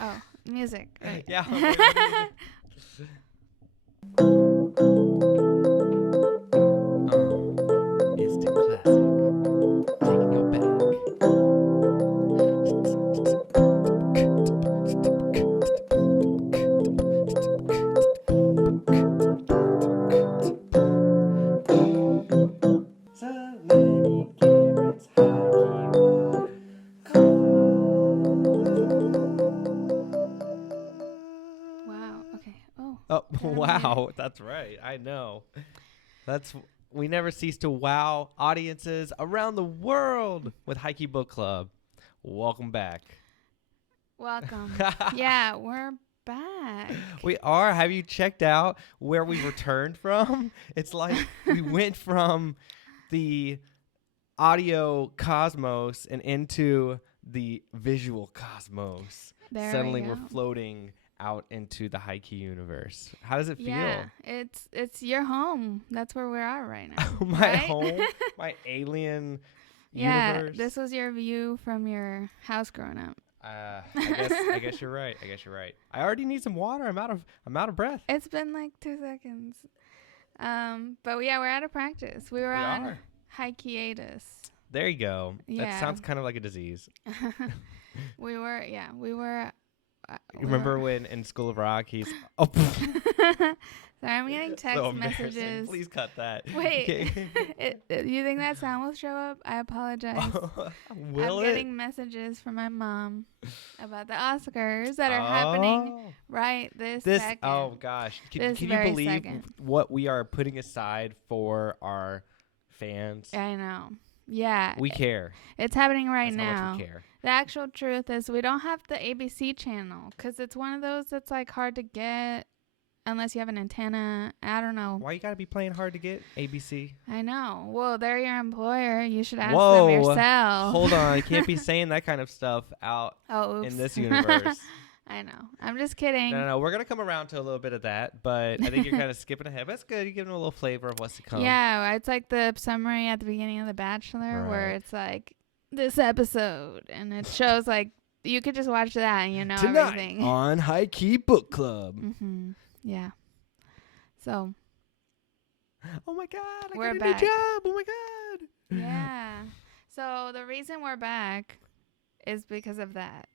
Oh, music. Right. Yeah. Instant classic. Taking you back. Zelenny Garrett's Hockey Wow. Okay. Oh. Oh, gotta mute wow. That's right. I know. We never cease to wow audiences around the world with Highkey Book Club. Welcome back. Welcome. Yeah, we're back. We are. Have you checked out where we returned from? It's like we went from the audio cosmos and into the visual cosmos. There Suddenly we we're go. floating out into the Highkey universe. How does it feel? Yeah, it's your home. That's where we are right now. My right? home, my alien Yeah, universe. this was your view from your house growing up. I guess you're right. I already need some water. I'm out of breath. It's been like 2 seconds. But yeah, we're out of practice. We were We on are. highkey-atus. There you go. That Yeah. sounds kind of like a disease. we were. You remember when in School of Rock he's oh Sorry, I'm getting text so embarrassing. messages. Please cut that. Wait, Okay. you think that sound will show up? I apologize. Will I'm it? getting messages from my mom about the Oscars that are happening Oh. right this This second. oh gosh. This Can you very believe second. what we are putting aside for our fans? I know. Yeah, We care. it's happening right That's now. how much we care. The actual truth is we don't have the ABC channel because it's one of those that's like hard to get unless you have an antenna. I don't know. Why you gotta be playing hard to get ABC? I know. Well, they're your employer. You should ask Whoa. them yourself. Hold on, you can't be saying that kind of stuff out Oh, oops. in this universe. I know. I'm just kidding. No, we're gonna come around to a little bit of that, but I think you're kind of skipping ahead. But that's good. You're giving a little flavor of what's to come. Yeah, it's like the summary at the beginning of The Bachelor where Right. it's like this episode and it shows like you could just watch that and you know Tonight everything. on Highkey Book Club. Mm-hmm. Yeah. So Oh my God! I We're got a back. new job. Oh my God! yeah. So the reason we're back is because of that.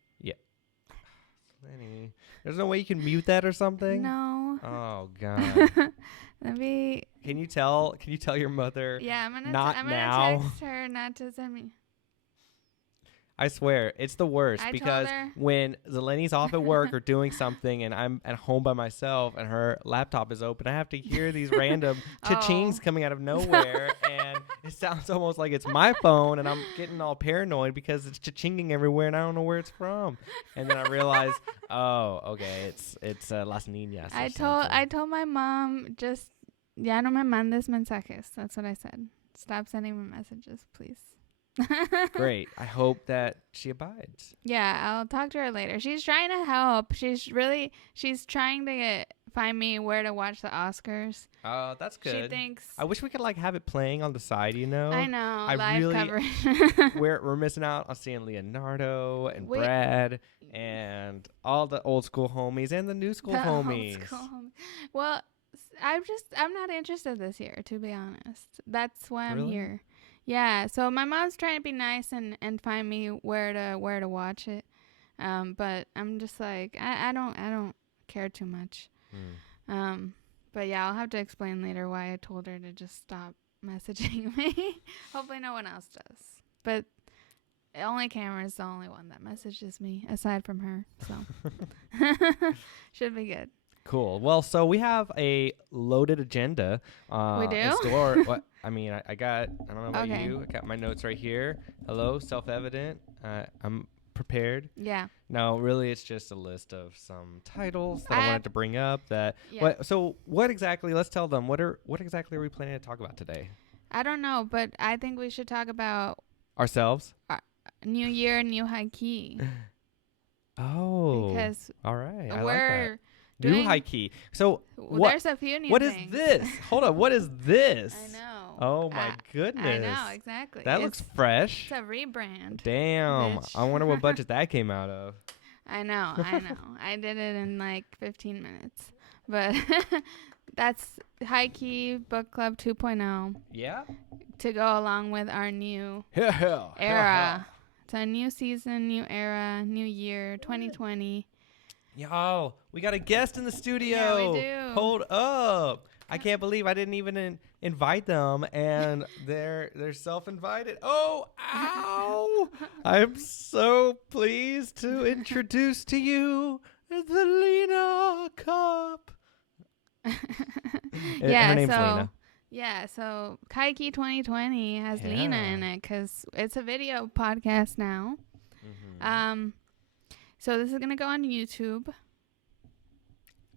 Lenny, there's no way you can mute that or something. No. Oh God! Let me. Can you tell your mother? Yeah, I'm gonna. Not I'm gonna now. text her not to send me. I swear it's the worst I told because her. when Zelenny's off at work or doing something and I'm at home by myself and her laptop is open, I have to hear these random cha-chings Oh. coming out of nowhere and it sounds almost like it's my phone and I'm getting all paranoid because it's cha-chinging everywhere and I don't know where it's from. And then I realize, oh, okay, it's Las Niñas. or I told my mom just ya no me mandes mensajes. That's what I said. Stop sending me messages, please. Great. I hope that she abides. Yeah, I'll talk to her later. She's trying to help. She's trying to find me where to watch the Oscars. Oh, that's good. She thinks I wish we could like have it playing on the side, you know? I know I live really- coverage. we're missing out on seeing Leonardo and Wait. Brad and all the old school homies and the new school The old homies. school homies. Well, I'm not interested this year, to be honest. That's why I'm Really? here. Yeah, so my mom's trying to be nice and find me where to watch it. But I'm just like I don't care too much. But yeah, I'll have to explain later why I told her to just stop messaging me. Hopefully no one else does. But only Cameron's the only one that messages me aside from her. So should be good. Cool. Well, so we have a loaded agenda. We do? In store. What I mean, I don't know about Okay. you. I got my notes right here. Hello, self-evident. I'm prepared. Yeah. No, really, it's just a list of some titles that I I- wanted to bring up. Yeah. What exactly? Let's tell them what exactly are we planning to talk about today? I don't know, but I think we should talk about Ourselves. New Year, New High Key. Oh. Because all right. I like that. we're New doing- high key. So well, what? there's a few new What is things. this? Hold on. What is this? I know. Oh my goodness. I know, exactly. That looks fresh. It's a rebrand. Damn. bitch. I wonder what budget that came out of. I know. I did it in like 15 minutes. But that's High Key Book Club 2.0. Yeah? To go along with our new Yeah. era. It's a new season, new era, new year, 2020. Yo, we got a guest in the studio. Yeah, we do. Hold up. I can't believe I didn't even invite them, and they're self-invited. Oh, ow. I'm so pleased to introduce to you the Lena Cup. Yeah, her name's Lena. Yeah, so Kaiki 2020 has Lena in it because it's a video podcast now. Mm-hmm. So this is going to go on YouTube.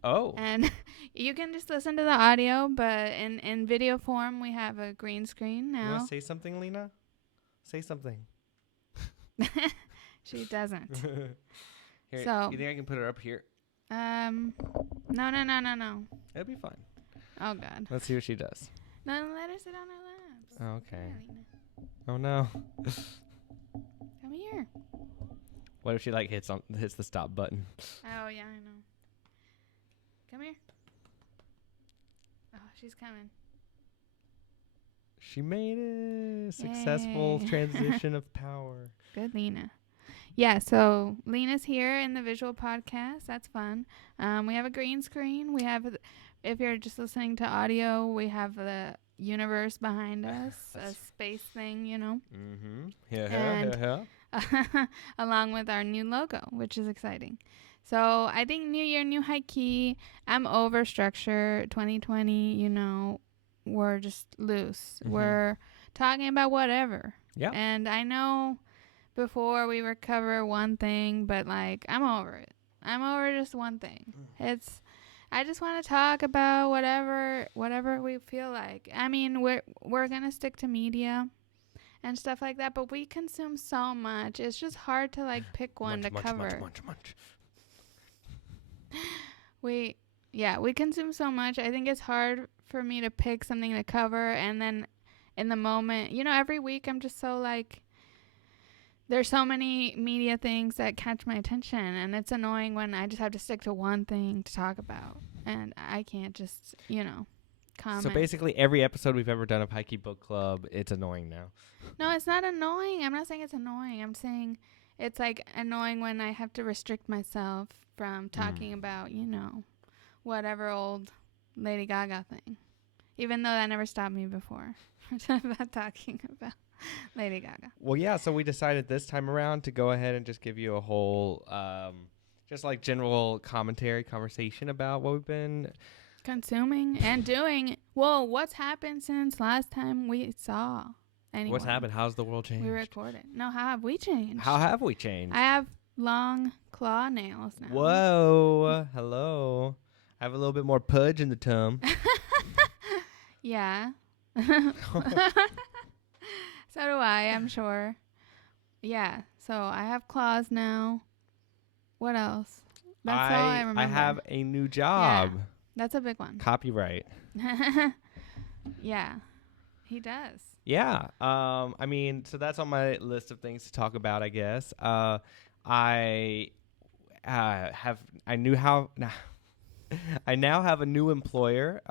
Oh. And you can just listen to the audio, but in video form, we have a green screen now. You want to say something, Lena? Say something. She doesn't. Here, So, you think I can put her up here? No. It'll be fine. Oh, God. Let's see what she does. No, let her sit on our laps. Okay. Yeah, Oh, no. come here. What if she like hits the stop button? Oh, yeah, I know. Come here. Oh, she's coming. She made it. Successful Yay. transition of power. Good, Lena. Yeah, so Lena's here in the visual podcast. That's fun. We have a green screen. We have, if you're just listening to audio, we have the universe behind us, a space thing, you know. Mm-hmm. Yeah, And yeah. along with our new logo, which is exciting. So I think new year, new high key. I'm over structure. 2020, you know, we're just loose. Mm-hmm. We're talking about whatever. Yeah. And I know before we would cover one thing, but like I'm over it. I'm over just one thing. I just want to talk about whatever we feel like. I mean, we're gonna stick to media and stuff like that, but we consume so much. It's just hard to like pick one to cover. Munch. We consume so much. I think it's hard for me to pick something to cover, and then in the moment, you know, every week I'm just so like, there's so many media things that catch my attention, and it's annoying when I just have to stick to one thing to talk about, and I can't just, you know, comment. So basically every episode we've ever done of High Key Book Club, it's annoying now. No, it's not annoying. I'm not saying it's annoying. I'm saying it's like annoying when I have to restrict myself from talking about, you know, whatever old Lady Gaga thing. Even though that never stopped me before about talking about Lady Gaga. Well, yeah, so we decided this time around to go ahead and just give you a whole, just like general conversation about what we've been consuming and doing. Whoa, what's happened since last time we saw anyone? What's happened? How's the world changed? We recorded. No, how have we changed? How have we changed? I have long claw nails now. Whoa. Hello. I have a little bit more pudge in the tum. Yeah. So do I, I'm sure. Yeah. So I have claws now. What else? That's all I remember. I have a new job. Yeah, that's a big one. Copyright. Yeah. He does. Yeah. I mean, so that's on my list of things to talk about, I guess. I now have a new employer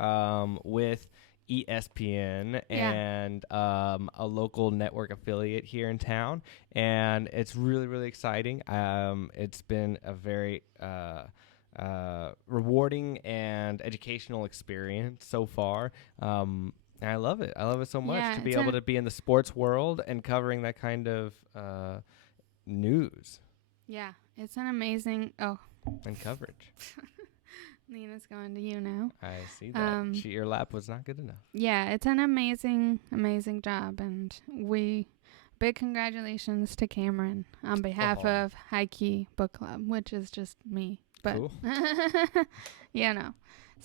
with ESPN and a local network affiliate here in town, and it's really, really exciting. It's been a very rewarding and educational experience so far. And I love it. I love it so much to be able to be in the sports world and covering that kind of news. Yeah, it's an amazing and coverage. Lena's going to you now. I see that. Your lap was not good enough. Yeah, it's an amazing, amazing job, and big congratulations to Cameron on behalf of High Key Book Club, which is just me. But cool. you know,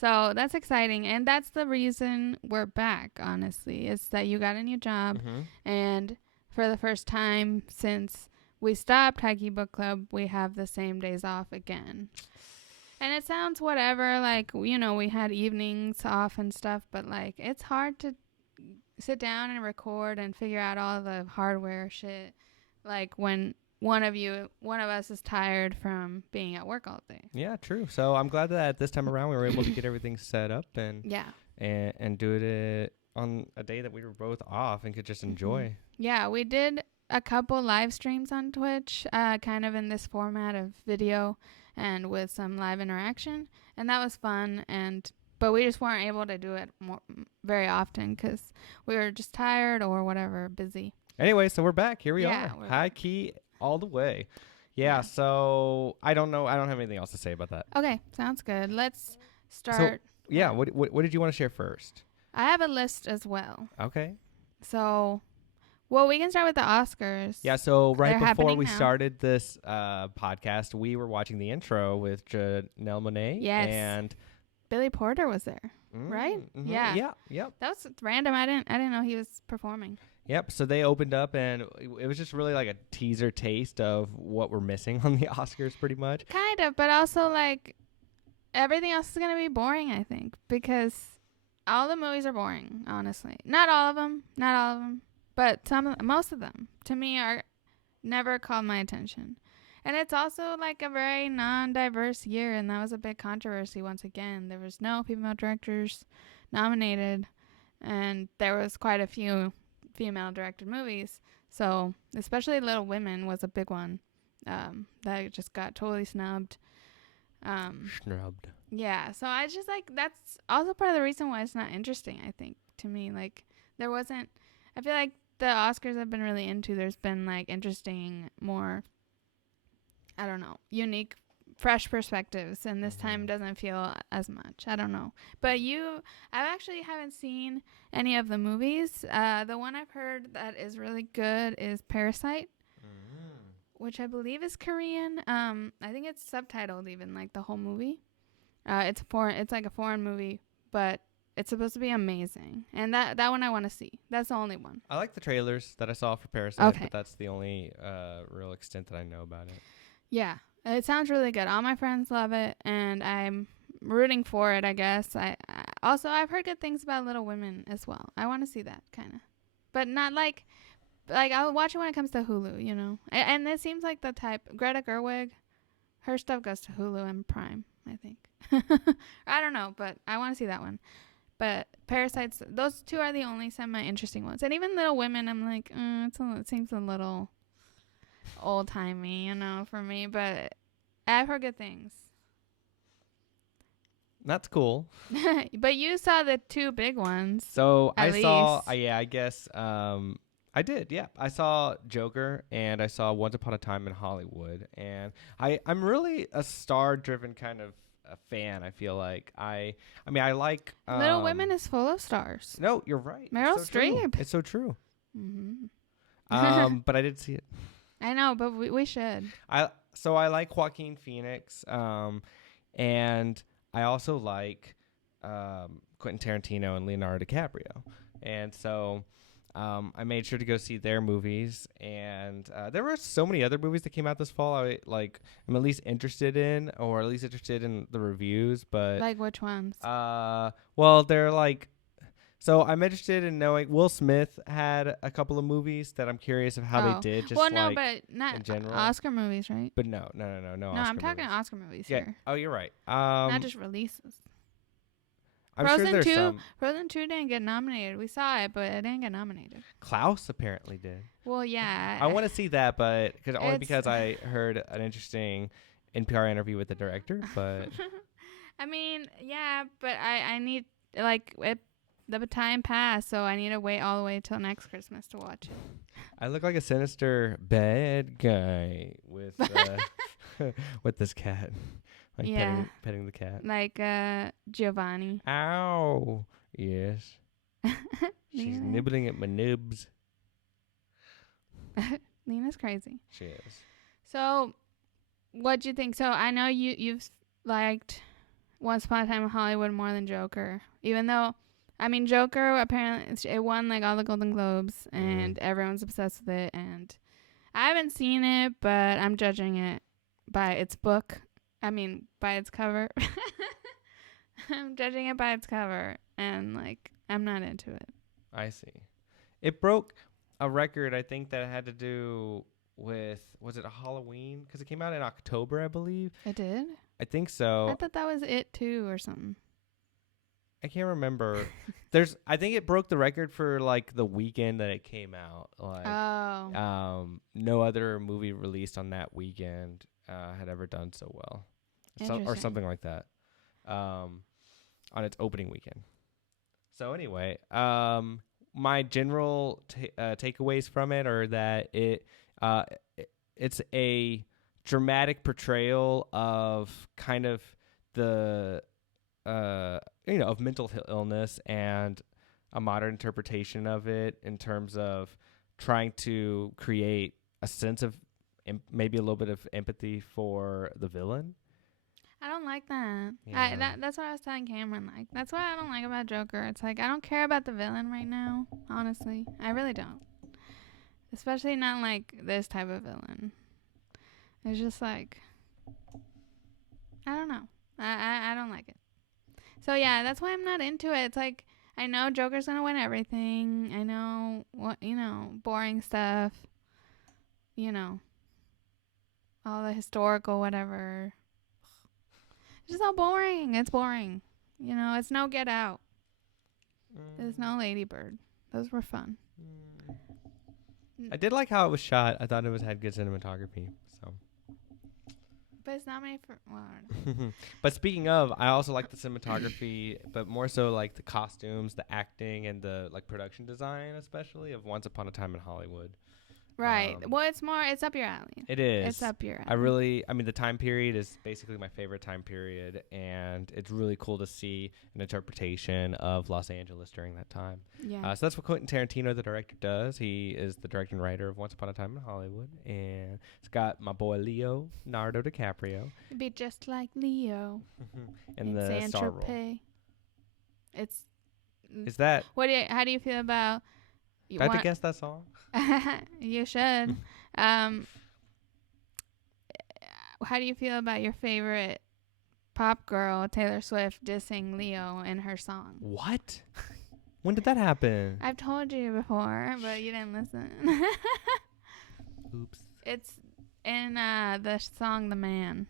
so that's exciting, and that's the reason we're back. Honestly, is that you got a new job, and for the first time since we stopped High Key Book Club, we have the same days off again. And it sounds whatever, like, you know, we had evenings off and stuff, but, like, it's hard to sit down and record and figure out all the hardware shit, like, when one of us is tired from being at work all day. Yeah, true. So I'm glad that this time around we were able to get everything set up and do it on a day that we were both off and could just enjoy. Yeah, we did a couple live streams on Twitch, kind of in this format of video and with some live interaction, and that was fun. But we just weren't able to do it very often because we were just tired or whatever, busy. Anyway, so we're back. Here we are. High key all the way. Yeah, so I don't know. I don't have anything else to say about that. Okay, sounds good. Let's start. So, yeah, what did you want to share first? I have a list as well. Okay. So, well, we can start with the Oscars. Yeah, so right before we started this podcast, we were watching the intro with Janelle Monáe. Yes. And Billy Porter was there, right? Mm-hmm. Yeah. Yeah, yep. That was random. I didn't know he was performing. Yep, so they opened up, and it was just really like a teaser taste of what we're missing on the Oscars, pretty much. Kind of, but also, like, everything else is going to be boring, I think, because all the movies are boring, honestly. Not all of them, but most of them, to me, are never called my attention. And it's also, like, a very non-diverse year, and that was a big controversy once again. There was no female directors nominated, and there was quite a few female-directed movies. So, especially Little Women was a big one that just got totally snubbed. Snubbed. Yeah, so I just, like, that's also part of the reason why it's not interesting, I think, to me. Like, there wasn't... I feel like the Oscars I've been really into, there's been, like, interesting, more... I don't know, unique, fresh perspectives, and this time doesn't feel as much. I don't know. But I actually haven't seen any of the movies. The one I've heard that is really good is Parasite, which I believe is Korean. I think it's subtitled even, like the whole movie. It's like a foreign movie, but it's supposed to be amazing. And that one I want to see. That's the only one. I like the trailers that I saw for Parasite, but that's the only real extent that I know about it. Yeah, it sounds really good. All my friends love it, and I'm rooting for it, I guess. I've heard good things about Little Women as well. I want to see that, kind of. But not like I'll watch it when it comes to Hulu, you know. And it seems like the type, Greta Gerwig, her stuff goes to Hulu and Prime, I think. I don't know, but I want to see that one. But Parasites, those two are the only semi-interesting ones. And even Little Women, I'm like, it seems a little... old-timey, you know, for me, but I've heard good things. That's cool. But you saw the two big ones. So I saw, I guess, I did, yeah. I saw Joker, and I saw Once Upon a Time in Hollywood, and I'm really a star-driven kind of a fan, I feel like. I like... Little Women is full of stars. No, you're right. Meryl Streep. It's so true. Mm-hmm. But I did see it. I know, but we should. I like Joaquin Phoenix, and I also like Quentin Tarantino and Leonardo DiCaprio, and so I made sure to go see their movies. And there were so many other movies that came out this fall. I'm at least interested in, or at least interested in the reviews. But like which ones? Well, they're like. So I'm interested in knowing. Will Smith had a couple of movies that I'm curious of how they did. Just but not in general. Oscar movies, right? But no. No, Oscar I'm talking movies. Oscar movies Yeah. here. Oh, you're right. Not just releases. I'm sure there's some. Frozen 2 didn't get nominated. We saw it, but it didn't get nominated. Klaus apparently did. Well, yeah. I want to see that, but because I heard an interesting NPR interview with the director. But I mean, yeah, but I need the time passed, so I need to wait all the way till next Christmas to watch it. I look like a sinister bad guy with with this cat, petting the cat, like Giovanni. Ow! Yes, she's nibbling at my nibs. Lena's crazy. She is. So, what'd you think? So I know you've liked Once Upon a Time in Hollywood more than Joker, even though. I mean, Joker, apparently, it won, like, all the Golden Globes, and everyone's obsessed with it, and I haven't seen it, but I'm judging it by its by its cover. I'm judging it by its cover, and, like, I'm not into it. I see. It broke a record, I think, that had to do was it a Halloween? Because it came out in October, I believe. It did? I think so. I thought that was it too or something. I can't remember. I think it broke the record for like the weekend that it came out. Like, no other movie released on that weekend had ever done so well, or something like that, on its opening weekend. So anyway, my general takeaways from it are that it's a dramatic portrayal of kind of the of mental illness and a modern interpretation of it in terms of trying to create a sense of maybe a little bit of empathy for the villain. I don't like that. Yeah. That's what I was telling Cameron. Like, that's what I don't like about Joker. It's like, I don't care about the villain right now, honestly. I really don't. Especially not like this type of villain. It's just like, I don't know. I don't like it. So yeah, that's why I'm not into it. It's like, I know Joker's gonna win everything. I know what, boring stuff. All the historical whatever. It's just all boring. It's boring. It's no Get Out. There's no Lady Bird. Those were fun. I did like how it was shot. I thought it had good cinematography. So. But it's not made for... Well, but speaking of, I also like the cinematography, but more so like the costumes, the acting, and the like production design, especially of Once Upon a Time in Hollywood. Right. Well, it's up your alley. It is. It's up your alley. I mean, the time period is basically my favorite time period, and it's really cool to see an interpretation of Los Angeles during that time. Yeah. So that's what Quentin Tarantino, the director, does. He is the director and writer of Once Upon a Time in Hollywood, and it's got my boy Leonardo DiCaprio. It'd be just like Leo. in the star role. Is that... How do you feel about... Do I have to guess that song? You should. How do you feel about your favorite pop girl, Taylor Swift, dissing Leo in her song? What? When did that happen? I've told you before, but you didn't listen. Oops. It's in the song The Man.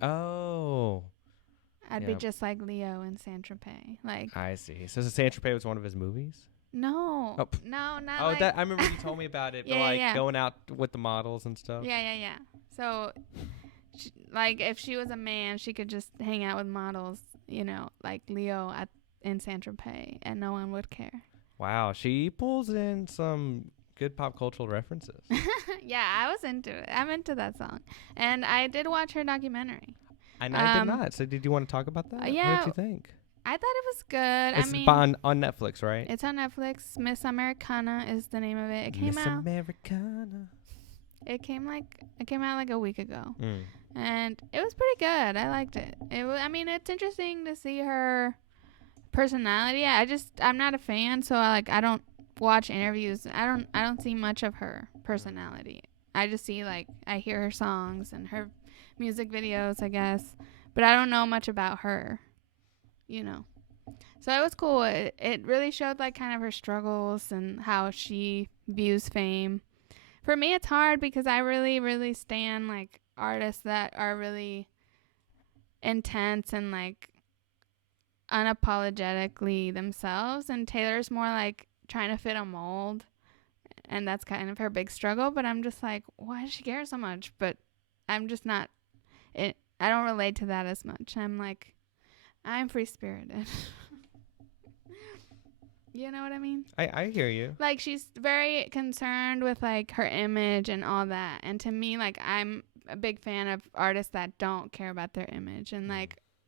Oh. I'd be just like Leo in Saint-Tropez. Like, I see. So Saint-Tropez was one of his movies? No. Oh. No, not like... that. I remember you told me about it. But going out with the models and stuff. Yeah. So, if she was a man, she could just hang out with models, like Leo in Saint-Tropez, and no one would care. Wow. She pulls in some good pop cultural references. Yeah, I was into it. I'm into that song. And I did watch her documentary. I did not. So did you want to talk about that? Yeah. What did you think? I thought it was good. It's on Netflix, right? It's on Netflix. Miss Americana is the name of it. It came out. Miss Americana. It came out like a week ago, and it was pretty good. I liked it. It's interesting to see her personality. I'm not a fan, so I don't watch interviews. I don't see much of her personality. I just see I hear her songs and her music videos, I guess, but I don't know much about her, So it was cool. It really showed kind of her struggles and how she views fame. For me, it's hard because I really, really stan artists that are really intense and unapologetically themselves, and Taylor's more trying to fit a mold, and that's kind of her big struggle. But I'm just why does she care so much? But I'm just not I don't relate to that as much. I'm free spirited. You know what I mean? I hear you. She's very concerned with her image and all that, and to me I'm a big fan of artists that don't care about their image and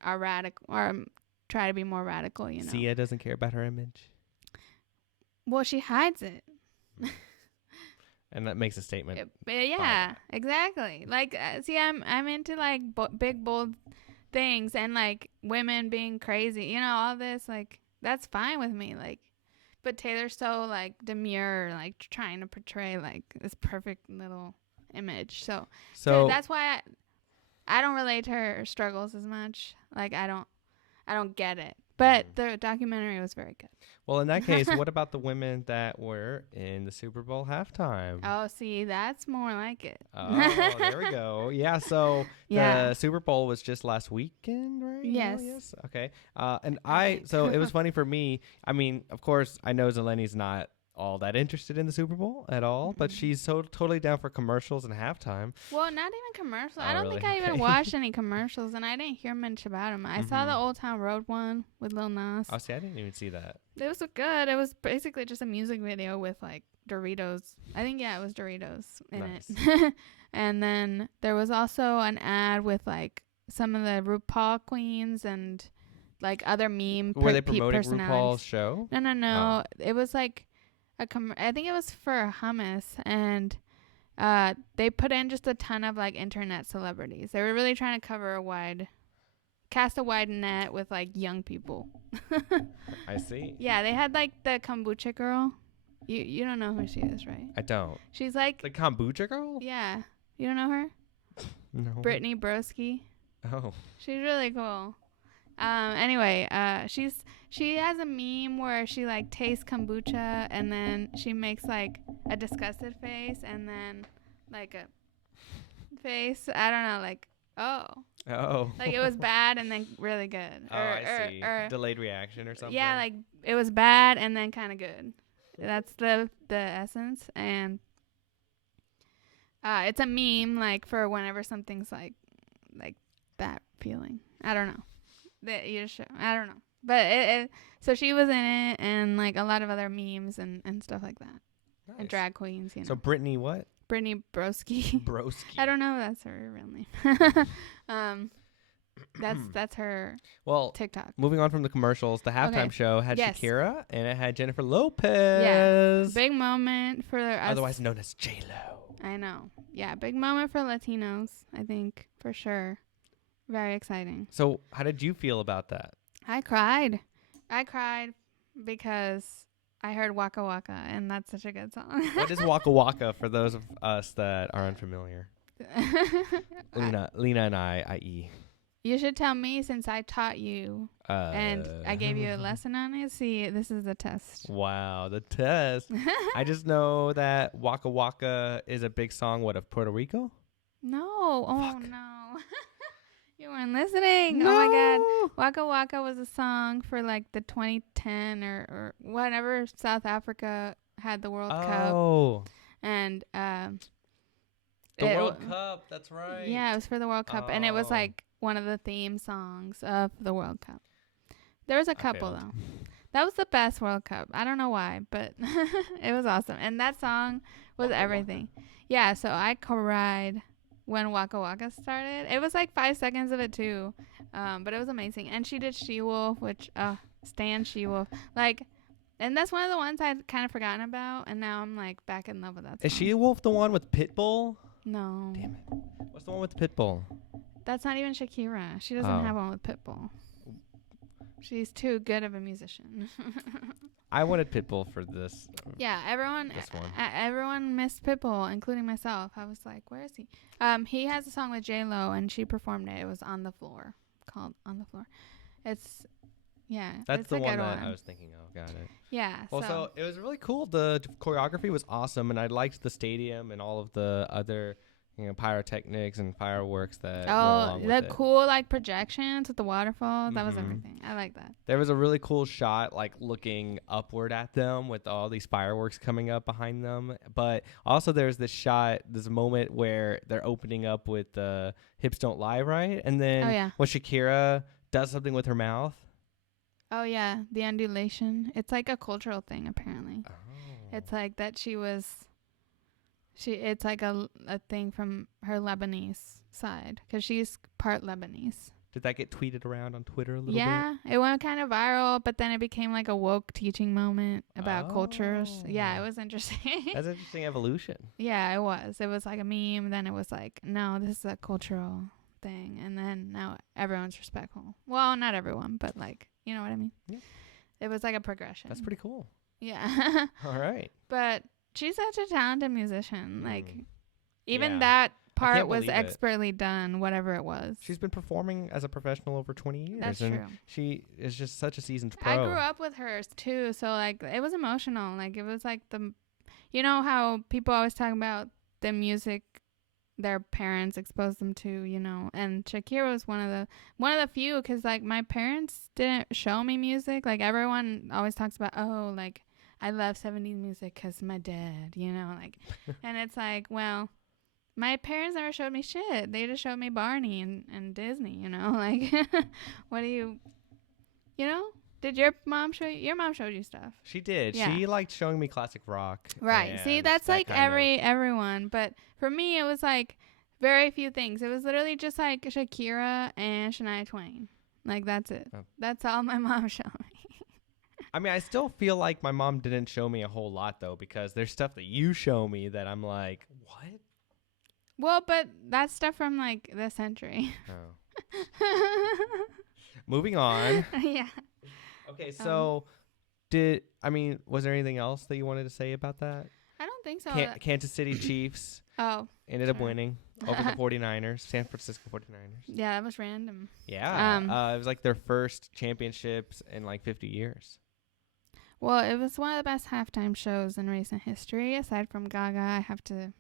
are radical or try to be more radical, Sia doesn't care about her image. Well, she hides it. And that makes a statement. Yeah, exactly. See, I'm into big bold things and women being crazy, all this that's fine with me. But Taylor's so demure, trying to portray this perfect little image. So that's why I don't relate to her struggles as much. I don't get it. But the documentary was very good. Well, in that case, what about the women that were in the Super Bowl halftime? Oh, see, that's more like it. Oh, there we go. Yeah, so the Super Bowl was just last weekend, right? Yes. Yes. Okay. So it was funny for me. I mean, of course, I know Zelenny's not all that interested in the Super Bowl at all, but she's so totally down for commercials and halftime. Well, not even commercials. Oh, I don't really? think I even watched any commercials, and I didn't hear much about them. I saw the Old Town Road one with Lil Nas. Oh, see, I didn't even see that. It was good. It was basically just a music video with like Doritos. I think it was Doritos in it. And then there was also an ad with like some of the RuPaul queens and like other meme Were they promoting personalities. RuPaul's show? No. Oh. It was like I think it was for hummus, and they put in just a ton of like internet celebrities. They were really trying to cast a wide net with like young people. I see. Yeah, they had like the kombucha girl. You don't know who she is, right? I don't. She's like the kombucha girl. Yeah, you don't know her? No. Brittany Broski. Oh. She's really cool. Anyway, she has a meme where she like tastes kombucha and then she makes like a disgusted face and then like a face. I don't know, like like it was bad and then really good. I see. Delayed reaction or something. Yeah, like it was bad and then kind of good. That's the essence, and it's a meme like for whenever something's like that feeling. I don't know. I don't know. But so she was in it, and like a lot of other memes and stuff like that. Nice. And drag queens, you know. So Brittany what? Brittany Broski. Broski. I don't know if that's her real name. That's her TikTok. Moving on from the commercials, the halftime show had Shakira, and it had Jennifer Lopez. Yeah, big moment for us. Otherwise known as J-Lo. I know. Yeah, big moment for Latinos, I think, for sure. Very exciting. So how did you feel about that? I cried because I heard Waka Waka, and that's such a good song. What is Waka Waka for those of us that are unfamiliar? Lena and I, i.e. You should tell me since I taught you and I gave you a lesson on it. See, this is the test. Wow, the test. I just know that Waka Waka is a big song, of Puerto Rico? No. Oh, Fuck. no. You weren't listening. No. Oh, my God. Waka Waka was a song for like the 2010 or whenever South Africa had the World Cup. Oh. And the World Cup, that's right. Yeah, it was for the World Cup. And it was like one of the theme songs of the World Cup. There was a couple, though. That was the best World Cup. I don't know why, but it was awesome. And that song was everything. Waka. Yeah, so I cried when Waka Waka started. It was like 5 seconds of it, too. But it was amazing. And she did She-Wolf, which, Stan She-Wolf. Like, and that's one of the ones I'd kind of forgotten about. And now I'm, like, back in love with that song. Is She-Wolf the one with Pitbull? No. Damn it. What's the one with Pitbull? That's not even Shakira. She doesn't have one with Pitbull. She's too good of a musician. I wanted Pitbull for this. Yeah, everyone missed Pitbull, including myself. I was like, where is he? He has a song with J-Lo, and she performed it. It was On the Floor, called On the Floor. That's the one that I was thinking of. Got it. Yeah. Well, so it was really cool. The choreography was awesome, and I liked the stadium and all of the other, pyrotechnics and fireworks that went along with it. Cool like projections with the waterfalls. That was everything. I like that. There was a really cool shot, like looking upward at them with all these fireworks coming up behind them. But also there's this moment where they're opening up with the Hips Don't Lie, right? And then when Shakira does something with her mouth. Oh, yeah. The undulation. It's like a cultural thing, apparently. Oh. It's like that it's like a thing from her Lebanese side because she's part Lebanese. Did that get tweeted around on Twitter a little bit? Yeah, it went kind of viral, but then it became like a woke teaching moment about cultures. Yeah, it was interesting. That's an interesting evolution. Yeah, it was. It was like a meme. Then it was like, no, this is a cultural thing. And then now everyone's respectful. Well, not everyone, but like, you know what I mean? Yeah. It was like a progression. That's pretty cool. Yeah. All right. But she's such a talented musician. Like, even that part was expertly done, whatever it was. She's been performing as a professional over 20 years. That's and true. She is just such a seasoned pro. I grew up with her too, so like it was emotional. Like it was like you know how people always talk about the music their parents exposed them to, you know, and Shakira was one of the few, because like my parents didn't show me music. Like everyone always talks about, oh, like I love 70s music because my dad, you know, like, and it's like, well, my parents never showed me shit. They just showed me Barney and Disney, you know, like, what do you know? Did your mom show you? Your mom showed you stuff. She did. Yeah. She liked showing me classic rock. Right. See, that's that like everyone. But for me, it was like very few things. It was literally just like Shakira and Shania Twain. Like, that's it. Oh. That's all my mom showed me. I mean, I still feel like my mom didn't show me a whole lot, though, because there's stuff that you show me that I'm like, what? Well, but that's stuff from like this century. Oh. Moving on. Yeah. Okay, so was there anything else that you wanted to say about that? I don't think so. Kansas City Chiefs ended up winning over the 49ers, San Francisco 49ers. Yeah, that was random. Yeah. It was like their first championships in like 50 years. Well, it was one of the best halftime shows in recent history. Aside from Gaga, I have to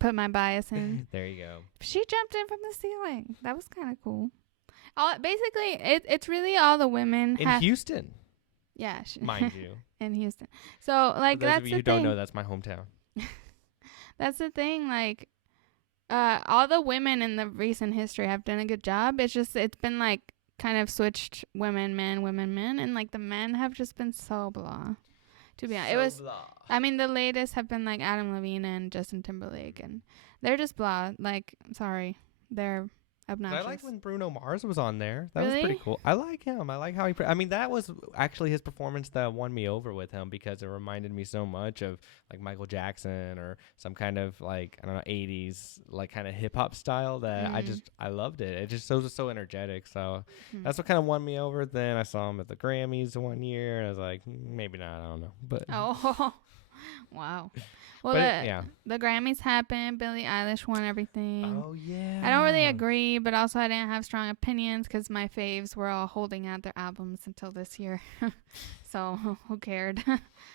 put my bias in. There you go. She jumped in from the ceiling. That was kind of cool. Basically, it's really all the women in Houston. Yeah, mind you, in Houston. So like for those that's of you who don't know, that's my hometown. That's the thing. Like, all the women in the recent history have done a good job. It's just it's been like kind of switched women, men, and like the men have just been so blah. To be honest, it was. Blah. I mean, the latest have been like Adam Levine and Justin Timberlake, and they're just blah. Like, sorry, they're obnoxious. I like when Bruno Mars was on there. That really? was pretty cool. I like him. I like how he. I mean, that was actually his performance that won me over with him, because it reminded me so much of like Michael Jackson or some kind of like, I don't know, 80s like kind of hip hop style that I loved it. It just was so energetic. So that's what kind of won me over. Then I saw him at the Grammys one year, and I was like, maybe not. I don't know. But wow. Well, the Grammys happened. Billie Eilish won everything. Oh, yeah. I don't really agree, but also I didn't have strong opinions because my faves were all holding out their albums until this year. So who cared?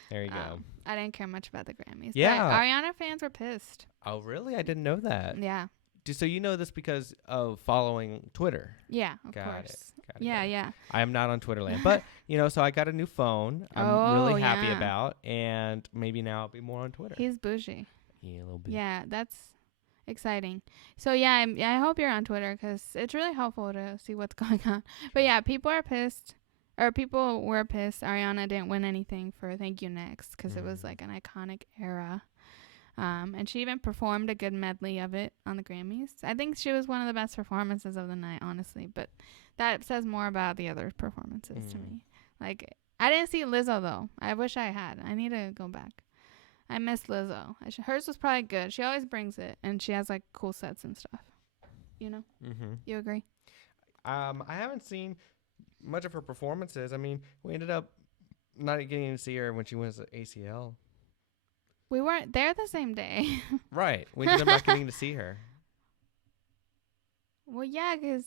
There you go. I didn't care much about the Grammys. Yeah. But Ariana fans were pissed. Oh, really? I didn't know that. Yeah. So you know this because of following Twitter? Yeah, of course. Got it. Yeah. I am not on Twitterland, but so I got a new phone. I'm really happy about, and maybe now I'll be more on Twitter. He's bougie. Yeah, a little bit. Yeah, that's exciting. So yeah, I hope you're on Twitter because it's really helpful to see what's going on. But yeah, people were pissed. Ariana didn't win anything for Thank You Next because it was like an iconic era. And she even performed a good medley of it on the Grammys. I think she was one of the best performances of the night, honestly. But that says more about the other performances to me. Like, I didn't see Lizzo, though. I wish I had. I need to go back. I miss Lizzo. Hers was probably good. She always brings it. And she has, like, cool sets and stuff. You know? Mm-hmm. You agree? I haven't seen much of her performances. I mean, we ended up not getting to see her when she was at ACL. We weren't there the same day. Right. We ended up not getting to see her. Well, yeah, because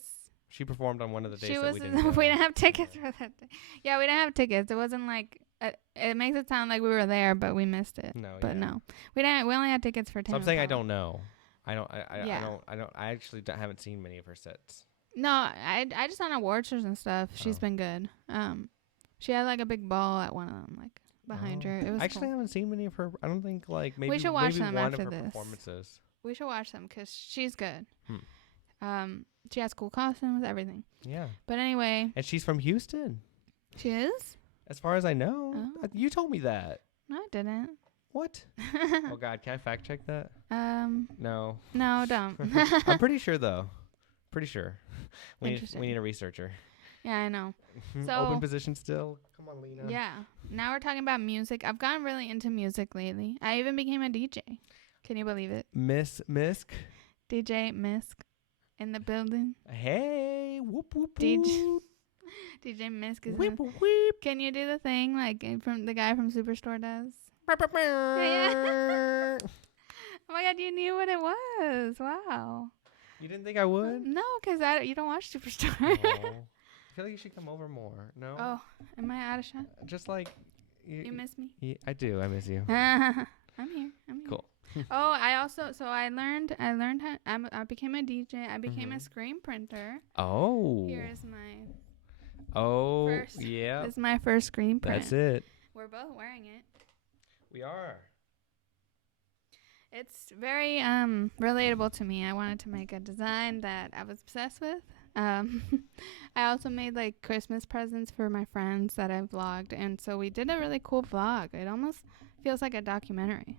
she performed on one of the days that we didn't go. We didn't have tickets for that day. Yeah, we didn't have tickets. It wasn't like it makes it sound like we were there, but we missed it. No, we didn't. We only had tickets for 10. So I'm saying I don't know. I actually haven't seen many of her sets. No, I just on award shows and stuff. She's been good. She had like a big ball at one of them, like behind her. It was actually I haven't seen many of her. I don't think like maybe we should watch them one after of her this. Performances. We should watch them because she's good. She has cool costumes, everything. Yeah. But anyway. And she's from Houston. She is? As far as I know. Oh. You told me that. No, I didn't. What? Oh, God. Can I fact check that? No. No, don't. I'm pretty sure, though. Pretty sure. We need a researcher. Yeah, I know. So open position still. Come on, Lena. Yeah. Now we're talking about music. I've gotten really into music lately. I even became a DJ. Can you believe it? Miss Misk? DJ Misk. In the building. Hey, whoop whoop whoop. DJ Misk is whip whip. Can you do the thing like from the guy from Superstore does? Yeah. Oh my God, you knew what it was. is. Wow. You didn't think I would? No, because you don't watch Superstar. Oh. I feel like you should come over more. No? Oh, am I out of shot? Just like... You miss me? Yeah, I do. I miss you. I'm here. Cool. Oh, I learned how I became a DJ. I became a screen printer. Oh. Here's my yeah. This is my first screen print. That's it. We're both wearing it. We are. It's very relatable to me. I wanted to make a design that I was obsessed with. I also made like Christmas presents for my friends that I vlogged, and so we did a really cool vlog. It almost feels like a documentary.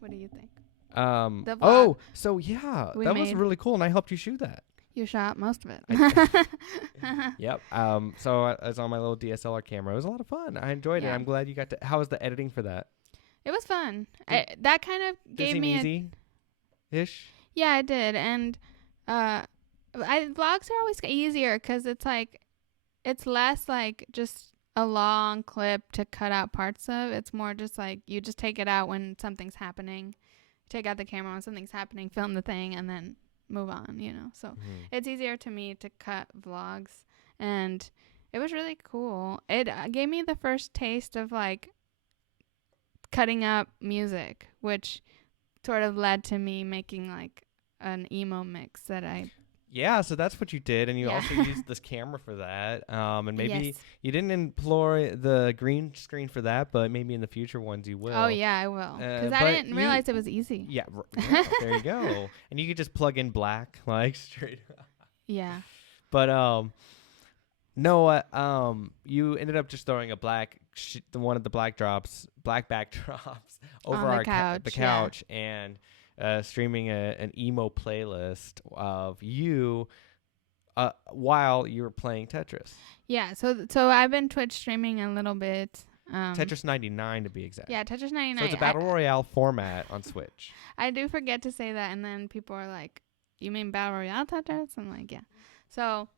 What do you think? The vlog Oh, so yeah, we that was made. really cool, and I helped you shoot that. You shot most of it. Yep. So I was on my little DSLR camera. It was a lot of fun. I enjoyed it. Yeah. I'm glad you got to. How was the editing for that? It was fun. That kind of Did it gave seem me easy-ish? Yeah, I did. And vlogs are always easier because it's less like just a long clip to cut out parts of. It's more just like you just take it out when something's happening. Take out the camera when something's happening, film the thing, and then move on, So it's easier to me to cut vlogs. And it was really cool. It gave me the first taste of like cutting up music, which sort of led to me making like an emo mix that I... Yeah, so that's what you did, and you Yeah. also used this camera for that. And maybe Yes. you didn't employ the green screen for that, but maybe in the future ones you will. Oh, yeah, I will. Because I but didn't realize it was easy. Yeah, yeah, there you go. And you could just plug in black, like straight up. Yeah. But no, you ended up just throwing a one of the black backdrops over On the couch, the couch, and streaming an emo playlist of you while you were playing Tetris. Yeah, so I've been Twitch streaming a little bit. Tetris 99 to be exact. Yeah, Tetris 99. So it's a battle royale format on Switch. I do forget to say that, and then people are like, you mean battle royale Tetris? I'm like, yeah. So,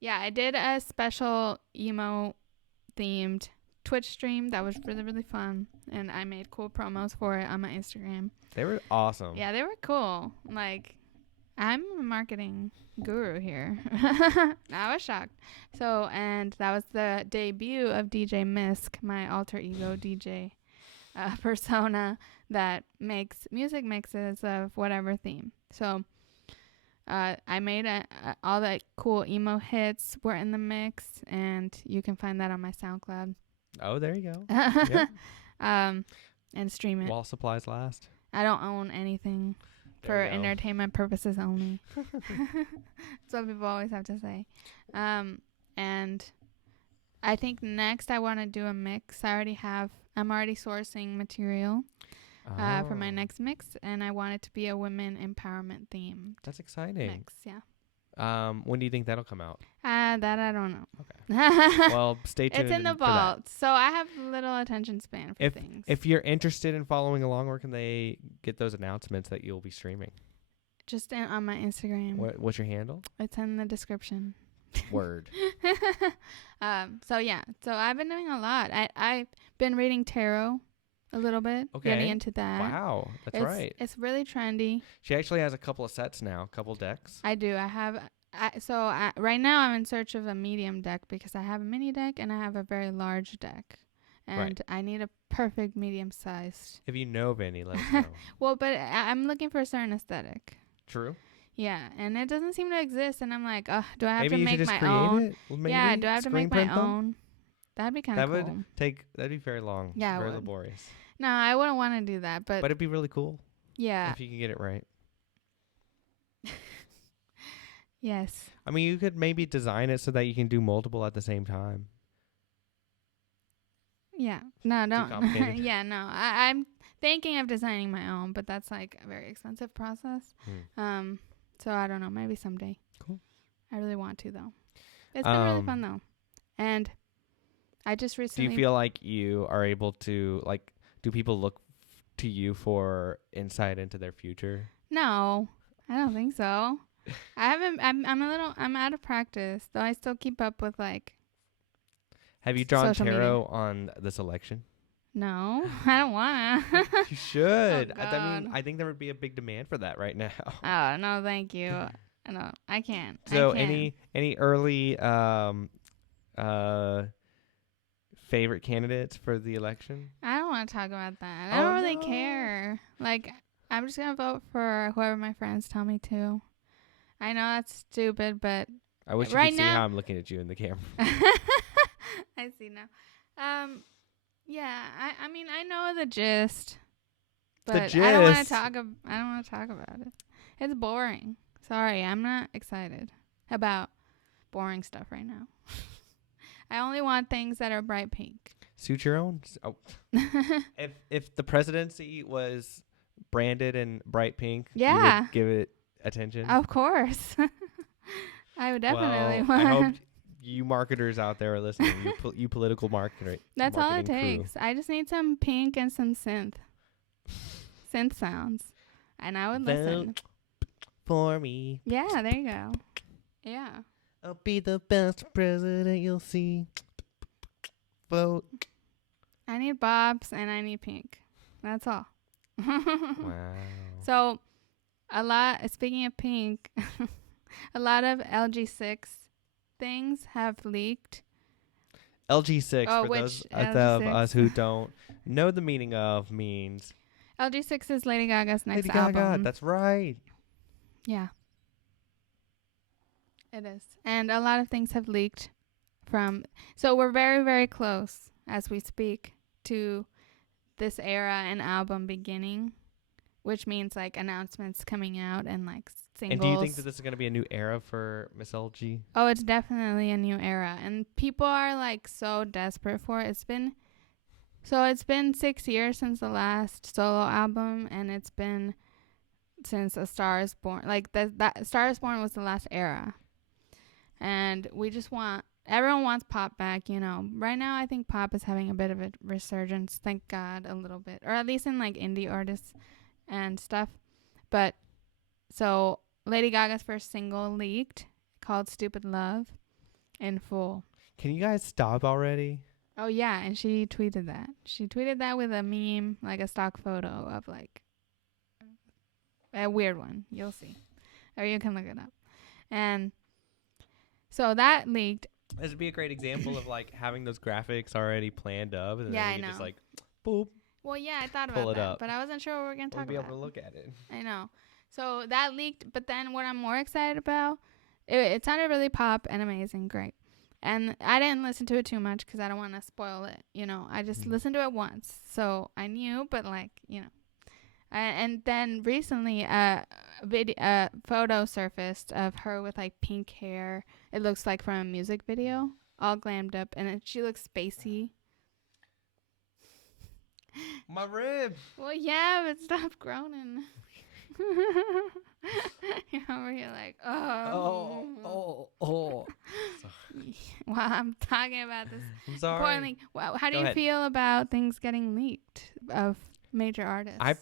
yeah, I did a special emo-themed Twitch stream that was really, really fun, and I made cool promos for it on my Instagram. They were awesome. Yeah, they were cool. Like, I'm a marketing guru here. I was shocked. So, and that was the debut of DJ Misk, my alter ego DJ persona that makes music mixes of whatever theme. So, I made all the cool emo hits were in the mix, and you can find that on my SoundCloud. Oh, there you go. Yep. And stream it. While supplies last. I don't own anything for There you go. entertainment purposes only. That's what people always have to say. And I think next I want to do a mix. I'm already sourcing material for my next mix, and I want it to be a women empowerment theme That's exciting. mix. Yeah. When do you think that'll come out? That I don't know. Okay. Well, stay tuned. It's in the for that. vault, so I have little attention span for things. If you're interested in following along, where can they get those announcements that you'll be streaming? Just on my Instagram. What's your handle? It's in the description. Word. So yeah, so I've been doing a lot. I've been reading tarot a little bit, getting into that. Wow, that's right. It's really trendy. She actually has a couple of sets now, a couple decks. I do. Right now I'm in search of a medium deck because I have a mini deck and I have a very large deck, and I need a perfect medium sized. If you know of any, let us know. Well, but I'm looking for a certain aesthetic. True. Yeah, and it doesn't seem to exist, and I'm like, do I have Maybe to you make should just my create own? it. Well, maybe Yeah, do I have to screen make my print them? own? That'd be kind of cool. That'd be very long. Yeah, it very would. laborious. No, I wouldn't want to do that, but But it'd be really cool yeah. if you can get it right. Yes. I mean, you could maybe design it so that you can do multiple at the same time. Yeah. No, don't. complicated. Yeah, no. I'm thinking of designing my own, but that's like a very expensive process. So I don't know. Maybe someday. Cool. I really want to, though. It's been really fun, though. And I just Do recently... you feel like you are able to, like, do people look to you for insight into their future? No, I don't think so. I'm out of practice, though I still keep up with, like... Have you drawn social tarot on this election? No, I don't wanna. You should. Oh, I mean, God. I think there would be a big demand for that right now. Oh no, thank you. No, I can't. So I can't. any early uh favorite candidates for the election? I don't want to talk about that. I Oh don't really no. care. Like, I'm just gonna vote for whoever my friends tell me to. I know that's stupid, but I wish you right could see now, how I'm looking at you in the camera. I see now. Yeah. I mean, I know the gist, The but I don't want to gist. talk. I don't want to talk about it. It's boring. Sorry, I'm not excited about boring stuff right now. I only want things that are bright pink. Suit your own. Oh. If the presidency was branded in bright pink, you Yeah. would give it attention. Of course. I would definitely Well, I hope want. you marketers out there are listening. You political marketing. That's all it marketing takes. I just need some pink and some synth sounds, and I would listen. Vote for me. Yeah, there you go. Yeah. I'll be the best president you'll see. Vote. I need bobs and I need pink. That's all. Wow. So, speaking of pink, a lot of LG6 things have leaked. LG6, Oh, for which those LG6? of us who don't know the meaning of, means LG6 is Lady Gaga's next Lady Gaga. album. That's right. Yeah. It is. And a lot of things have leaked so we're very, very close as we speak to this era and album beginning, which means like announcements coming out and like singles. And do you think that this is going to be a new era for Miss LG? Oh, it's definitely a new era. And people are like so desperate for it. It's been 6 years since the last solo album, and it's been since A Star Is Born. Like that Star Is Born was the last era. And we just everyone wants pop back, you know. Right now, I think pop is having a bit of a resurgence. Thank God, a little bit. Or at least in, like, indie artists and stuff. But, so, Lady Gaga's first single leaked, called Stupid Love, in full. Can you guys stop already? Oh, yeah, and she tweeted that. She tweeted that with a meme, like a stock photo of, like, a weird one. You'll see. Or you can look it up. And so that leaked. This would be a great example of like having those graphics already planned up, and Yeah, then I you know. just like, boop, Well, yeah, I thought pull about it that, up. but I wasn't sure what we were gonna We'll talk be about. able to look at it. I know. So that leaked, but then what I'm more excited about, it sounded really pop and amazing, great. And I didn't listen to it too much because I don't want to spoil it. You know, I just listened to it once, so I knew, but like, you know. And then recently, photo surfaced of her with like pink hair. It looks like from a music video, all glammed up, and she looks spacey. My rib. Well, yeah, but stop groaning. You're over here like, Oh. Well, I'm talking about this. I'm sorry. Importantly, how do Go you ahead. feel about things getting leaked of major artists? I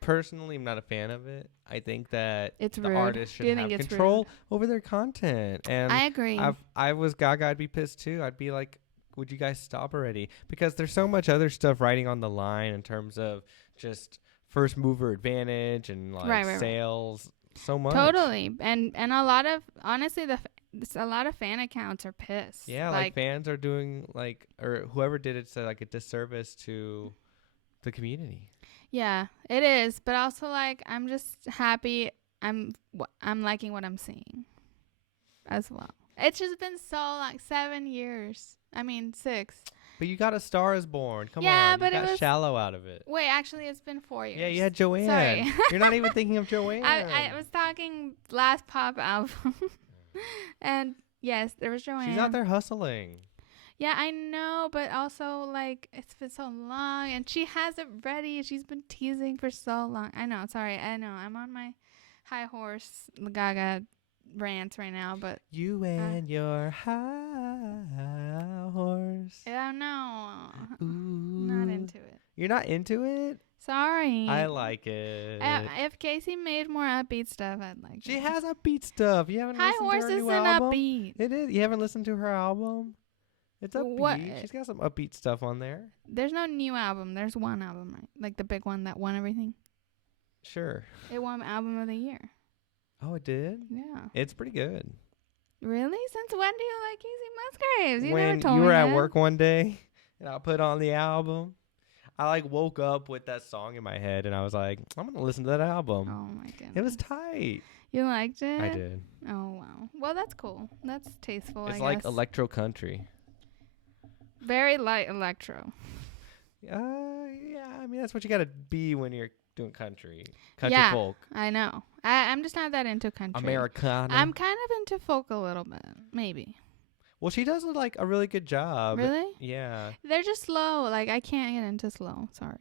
personally am not a fan of it. I think that It's the rude. artist Do should you have think it's control over their content. And I agree. if I was Gaga, I'd be pissed too. I'd be like, would you guys stop already? Because there's so much other stuff riding on the line in terms of just first mover advantage and like Right. sales. So much. Totally. And a lot of, honestly, a lot of fan accounts are pissed. Yeah, like fans are doing like, or whoever did it's like a disservice to the community. Yeah, it is. But also, like, I'm just happy. I'm liking what I'm seeing as well. It's just been so long, 7 years. I mean, 6. But you got A Star Is Born. Come Yeah, on. but you it got was- shallow out of it. Wait, actually, it's been 4 years. Yeah, you had Joanne. Sorry. You're not even thinking of Joanne. I was talking last pop album. And yes, there was Joanne. She's out there hustling. Yeah, I know, but also, like, it's been so long, and she has it ready. She's been teasing for so long. I know, sorry, I know. I'm on my high horse Gaga rants right now, but You and your high horse. I don't know. Ooh. Not into it. You're not into it? Sorry. I like it. If Casey made more upbeat stuff, I'd like She it. has upbeat stuff. You haven't High listened horse to her new isn't album? upbeat. It is. You haven't listened to her album? It's upbeat. What? She's got some upbeat stuff on there. There's no new album. There's one album, right? Like the big one that won everything. Sure. It won Album of the Year. Oh, it did? Yeah. It's pretty good. Really? Since when do you like Casey Musgraves? You when never told you me were that. at work one day and I put on the album, I like woke up with that song in my head and I was like, I'm going to listen to that album. Oh, my goodness. It was tight. You liked it? I did. Oh, wow. Well, that's cool. That's tasteful, It's I like guess. electro country. Very light electro. Yeah, I mean, that's what you got to be when you're doing country. Country Yeah, folk. I know. I'm just not that into country. Americana. I'm kind of into folk a little bit, maybe. Well, she does like a really good job. Really? Yeah. They're just slow. Like, I can't get into slow. Sorry.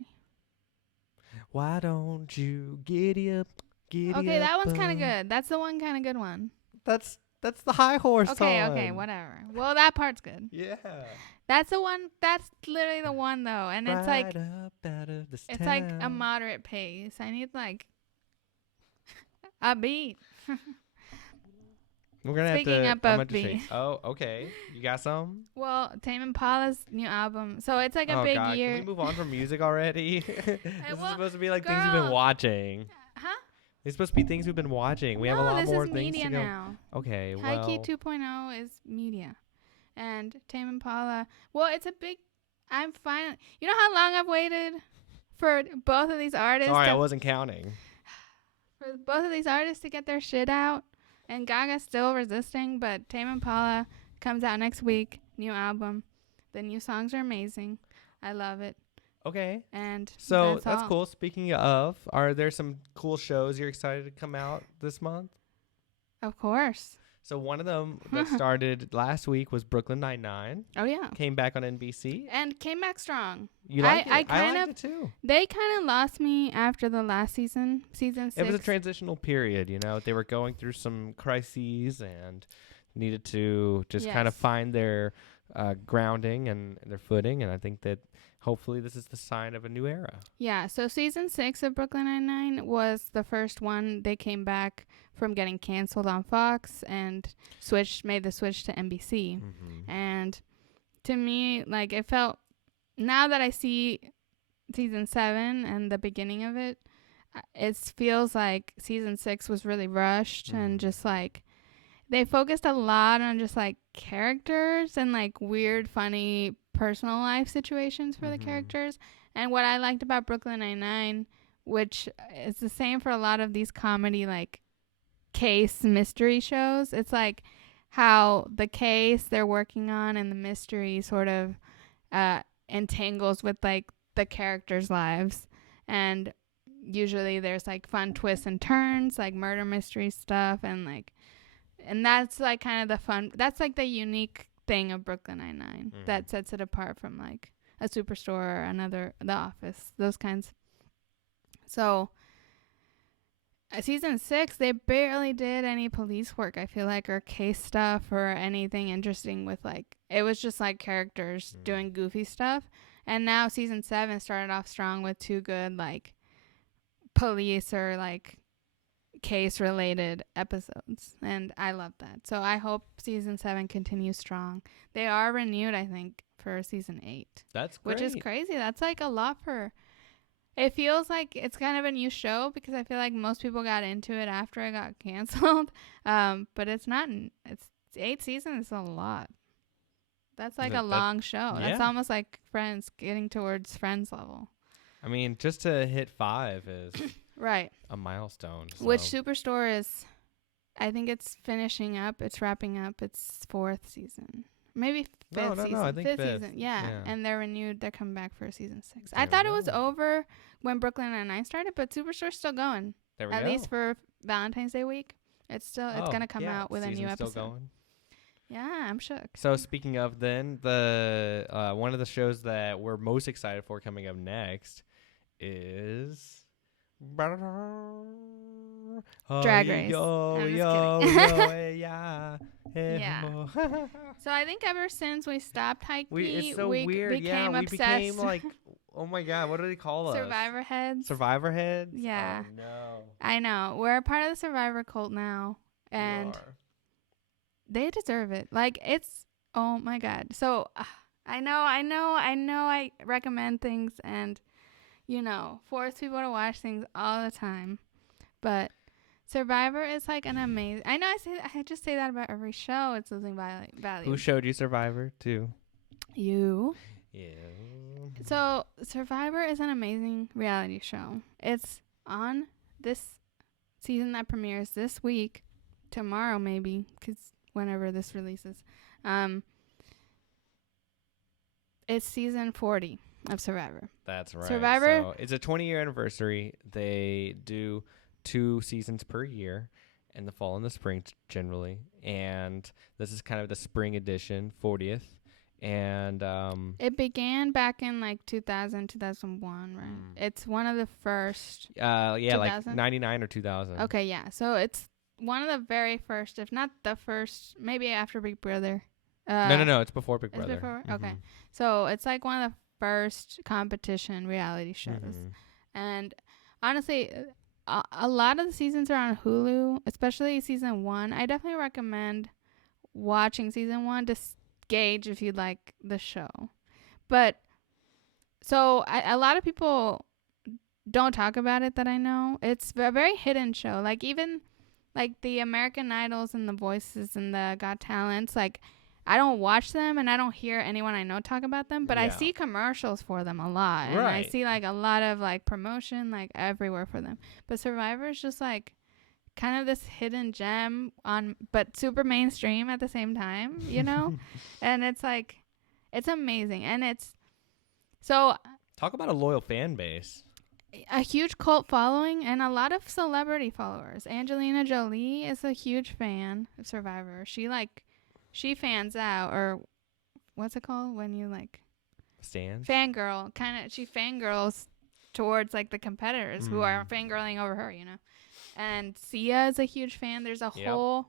Why don't you giddy up, giddy up? Okay, that one's kind of good. That's the one kind of good one. That's the high horse Okay, song. okay, whatever. Well, that part's good. Yeah. That's the one. That's literally the one, though. And it's like, up out of this it's like a town. moderate pace. I need, like, a beat. We're gonna Speaking have up to. I'm of gonna beat. Oh, okay. You got some? Well, Tame Impala's new album. So it's like a big God. year. Can we move on from music already? This is well, supposed to be like things you've been girl. watching. Huh? It's supposed to be things we've been watching. We have a No, lot this more is things media to go. now. Okay, well. Highkey 2.0 is media. And Tame Impala. Well, it's a big. I'm finally. You know how long I've waited for both of these artists? Sorry, I wasn't counting. For both of these artists to get their shit out. And Gaga's still resisting, but Tame Impala comes out next week. New album. The new songs are amazing. I love it. Okay. And So that's all. cool. Speaking of, are there some cool shows you're excited to come out this month? Of course. So one of them that started last week was Brooklyn Nine-Nine. Oh, yeah. Came back on NBC. And came back strong. You like it? I I kind liked of- it too. They kind of lost me after the last season, season 6. It was a transitional period, you know. They were going through some crises and needed to just kind of Yes. find their grounding and their footing. And I think that hopefully this is the sign of a new era. Yeah, so season 6 of Brooklyn Nine-Nine was the first one. They came back from getting canceled on Fox and made the switch to NBC. Mm-hmm. And to me, like, it felt, now that I see season 7 and the beginning of it, it feels like season 6 was really rushed and just like, they focused a lot on just like characters and like weird, funny personal life situations for the characters. And what I liked about Brooklyn Nine-Nine, which is the same for a lot of these comedy like case mystery shows, it's like how the case they're working on and the mystery sort of entangles with like the characters' lives. And usually there's like fun twists and turns, like murder mystery stuff, and that's like kind of the fun, that's like the unique thing of Brooklyn Nine-Nine that sets it apart from like a Superstore or The Office, those kinds. So season 6, they barely did any police work, I feel like, or case stuff or anything interesting with like, it was just like characters doing goofy stuff. And now season 7 started off strong with 2 good like police or like case related episodes, and I love that. So I hope season 7 continues strong. They are renewed, I think, for season 8. That's great. Which is crazy. That's like a lot for, it feels like it's kind of a new show because I feel like most people got into it after it got canceled. But it's not, it's 8 seasons is a lot. That's like a long show. Yeah. That's almost like Friends, getting towards Friends level. I mean, just to hit 5 is Right. a milestone. So. Which Superstore is, I think it's finishing up. It's wrapping up its 4th season. Maybe 5th season. No, I think 5th. Season. Yeah. And they're renewed. They're coming back for season 6. I There thought we it was go. over when Brooklyn Nine-Nine started, but Superstore's still going. There we At go. least for Valentine's Day week. It's going to come out with a new Season's episode. Still going. Yeah, I'm shook. So speaking of then, the one of the shows that we're most excited for coming up next is Drag Race. I'm just kidding. Yeah. So I think ever since we stopped hiking, It's so we weird. became we obsessed. became like, oh my God, what do they call us? Survivor heads. Survivor heads? Yeah. Oh, no. I know. We're a part of the Survivor cult now, and We are. they deserve it. Like, it's Oh my God. So I recommend things and, force people to watch things all the time. But Survivor is like an amazing. I know I just say that about every show. It's losing value. Who showed you Survivor too? You. Yeah. So Survivor is an amazing reality show. It's on this season that premieres this week, tomorrow maybe, because whenever this releases. It's season 40 of Survivor. That's right. Survivor. So it's a 20-year anniversary. They do 2 seasons per year in the fall and the spring generally. And this is kind of the spring edition, 40th. And it began back in like 2000, 2001, right? It's one of the first. Yeah, 2000? like 99 or 2000. Okay, yeah. So it's one of the very first, if not the first, maybe after Big Brother. No. It's before Big Brother. It's before? Okay. So it's like one of the first competition reality shows. And honestly, a lot of the seasons are on Hulu, especially season 1. I definitely recommend watching season 1 to gauge if you like the show. But so a lot of people don't talk about it that I know. It's a very hidden show. Like even like the American Idols and the Voices and the Got Talents, like I don't watch them and I don't hear anyone I know talk about them, but I see commercials for them a lot. And I see like a lot of like promotion like everywhere for them. But Survivor is just like kind of this hidden gem but super mainstream at the same time, And it's like, it's amazing. And it's so. Talk about a loyal fan base. A huge cult following and a lot of celebrity followers. Angelina Jolie is a huge fan of Survivor. She fans out, or what's it called when you like stands? Fangirl. She fangirls towards like the competitors who are fangirling over her, And Sia is a huge fan. There's a whole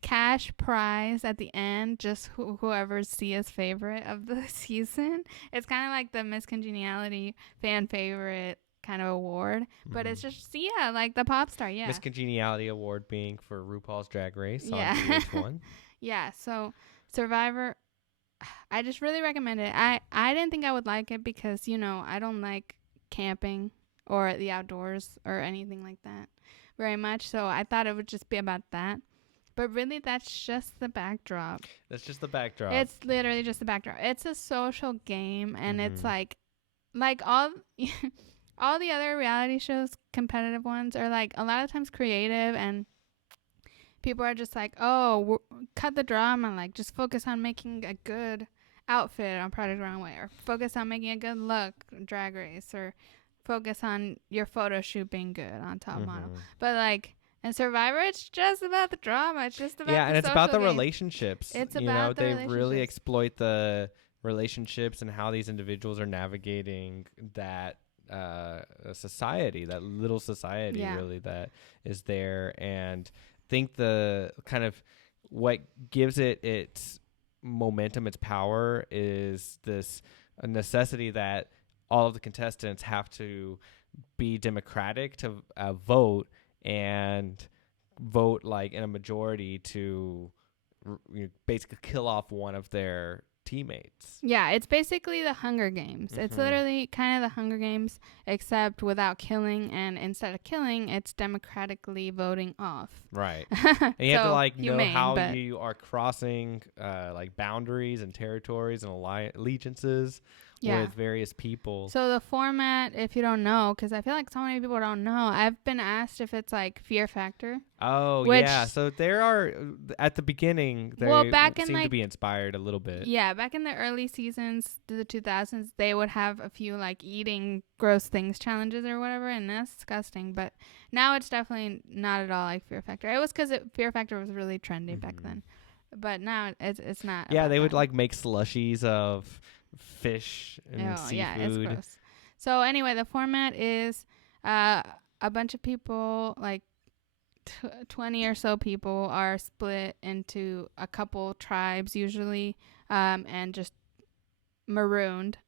cash prize at the end, just whoever's Sia's favorite of the season. It's kind of like the Miss Congeniality fan favorite kind of award, but it's just Sia, like the pop star. Yeah. Miss Congeniality award being for RuPaul's Drag Race on VH1. Yeah, so Survivor, I just really recommend it. I didn't think I would like it because, I don't like camping or the outdoors or anything like that very much. So I thought it would just be about that. But really, that's just the backdrop. That's just the backdrop. It's literally just the backdrop. It's a social game, and it's like all all the other reality shows, competitive ones, are like a lot of times creative, and people are just like, oh, cut the drama, like just focus on making a good outfit on Project Runway, or focus on making a good look Drag Race, or focus on your photo shoot being good on Top Model. But like in Survivor, it's just about the drama. It's just about and it's about the relationships. It's about the they really exploit the relationships and how these individuals are navigating that society, that little society really that is there. And think the kind of what gives it its momentum, its power, is this necessity that all of the contestants have to be democratic to vote, and vote like in a majority to basically kill off one of their teammates. Yeah, it's basically the Hunger Games. It's literally kind of the Hunger Games, except without killing, and instead of killing, it's democratically voting off. Right. And you have to like know how you are crossing like boundaries and territories and allegiances with various people. So the format, if you don't know, because I feel like so many people don't know, I've been asked if it's like Fear Factor. Oh, yeah. So there are, at the beginning, they seem to be inspired a little bit. Yeah, back in the early seasons, the 2000s, they would have a few like eating gross things challenges or whatever, and that's disgusting. But now it's definitely not at all like Fear Factor. It was because Fear Factor was really trendy back then. But now it's not. Yeah, they would like make slushies of fish and seafood. Yeah, it's gross. So anyway, the format is a bunch of people, like 20 or so people, are split into a couple tribes usually, and just marooned.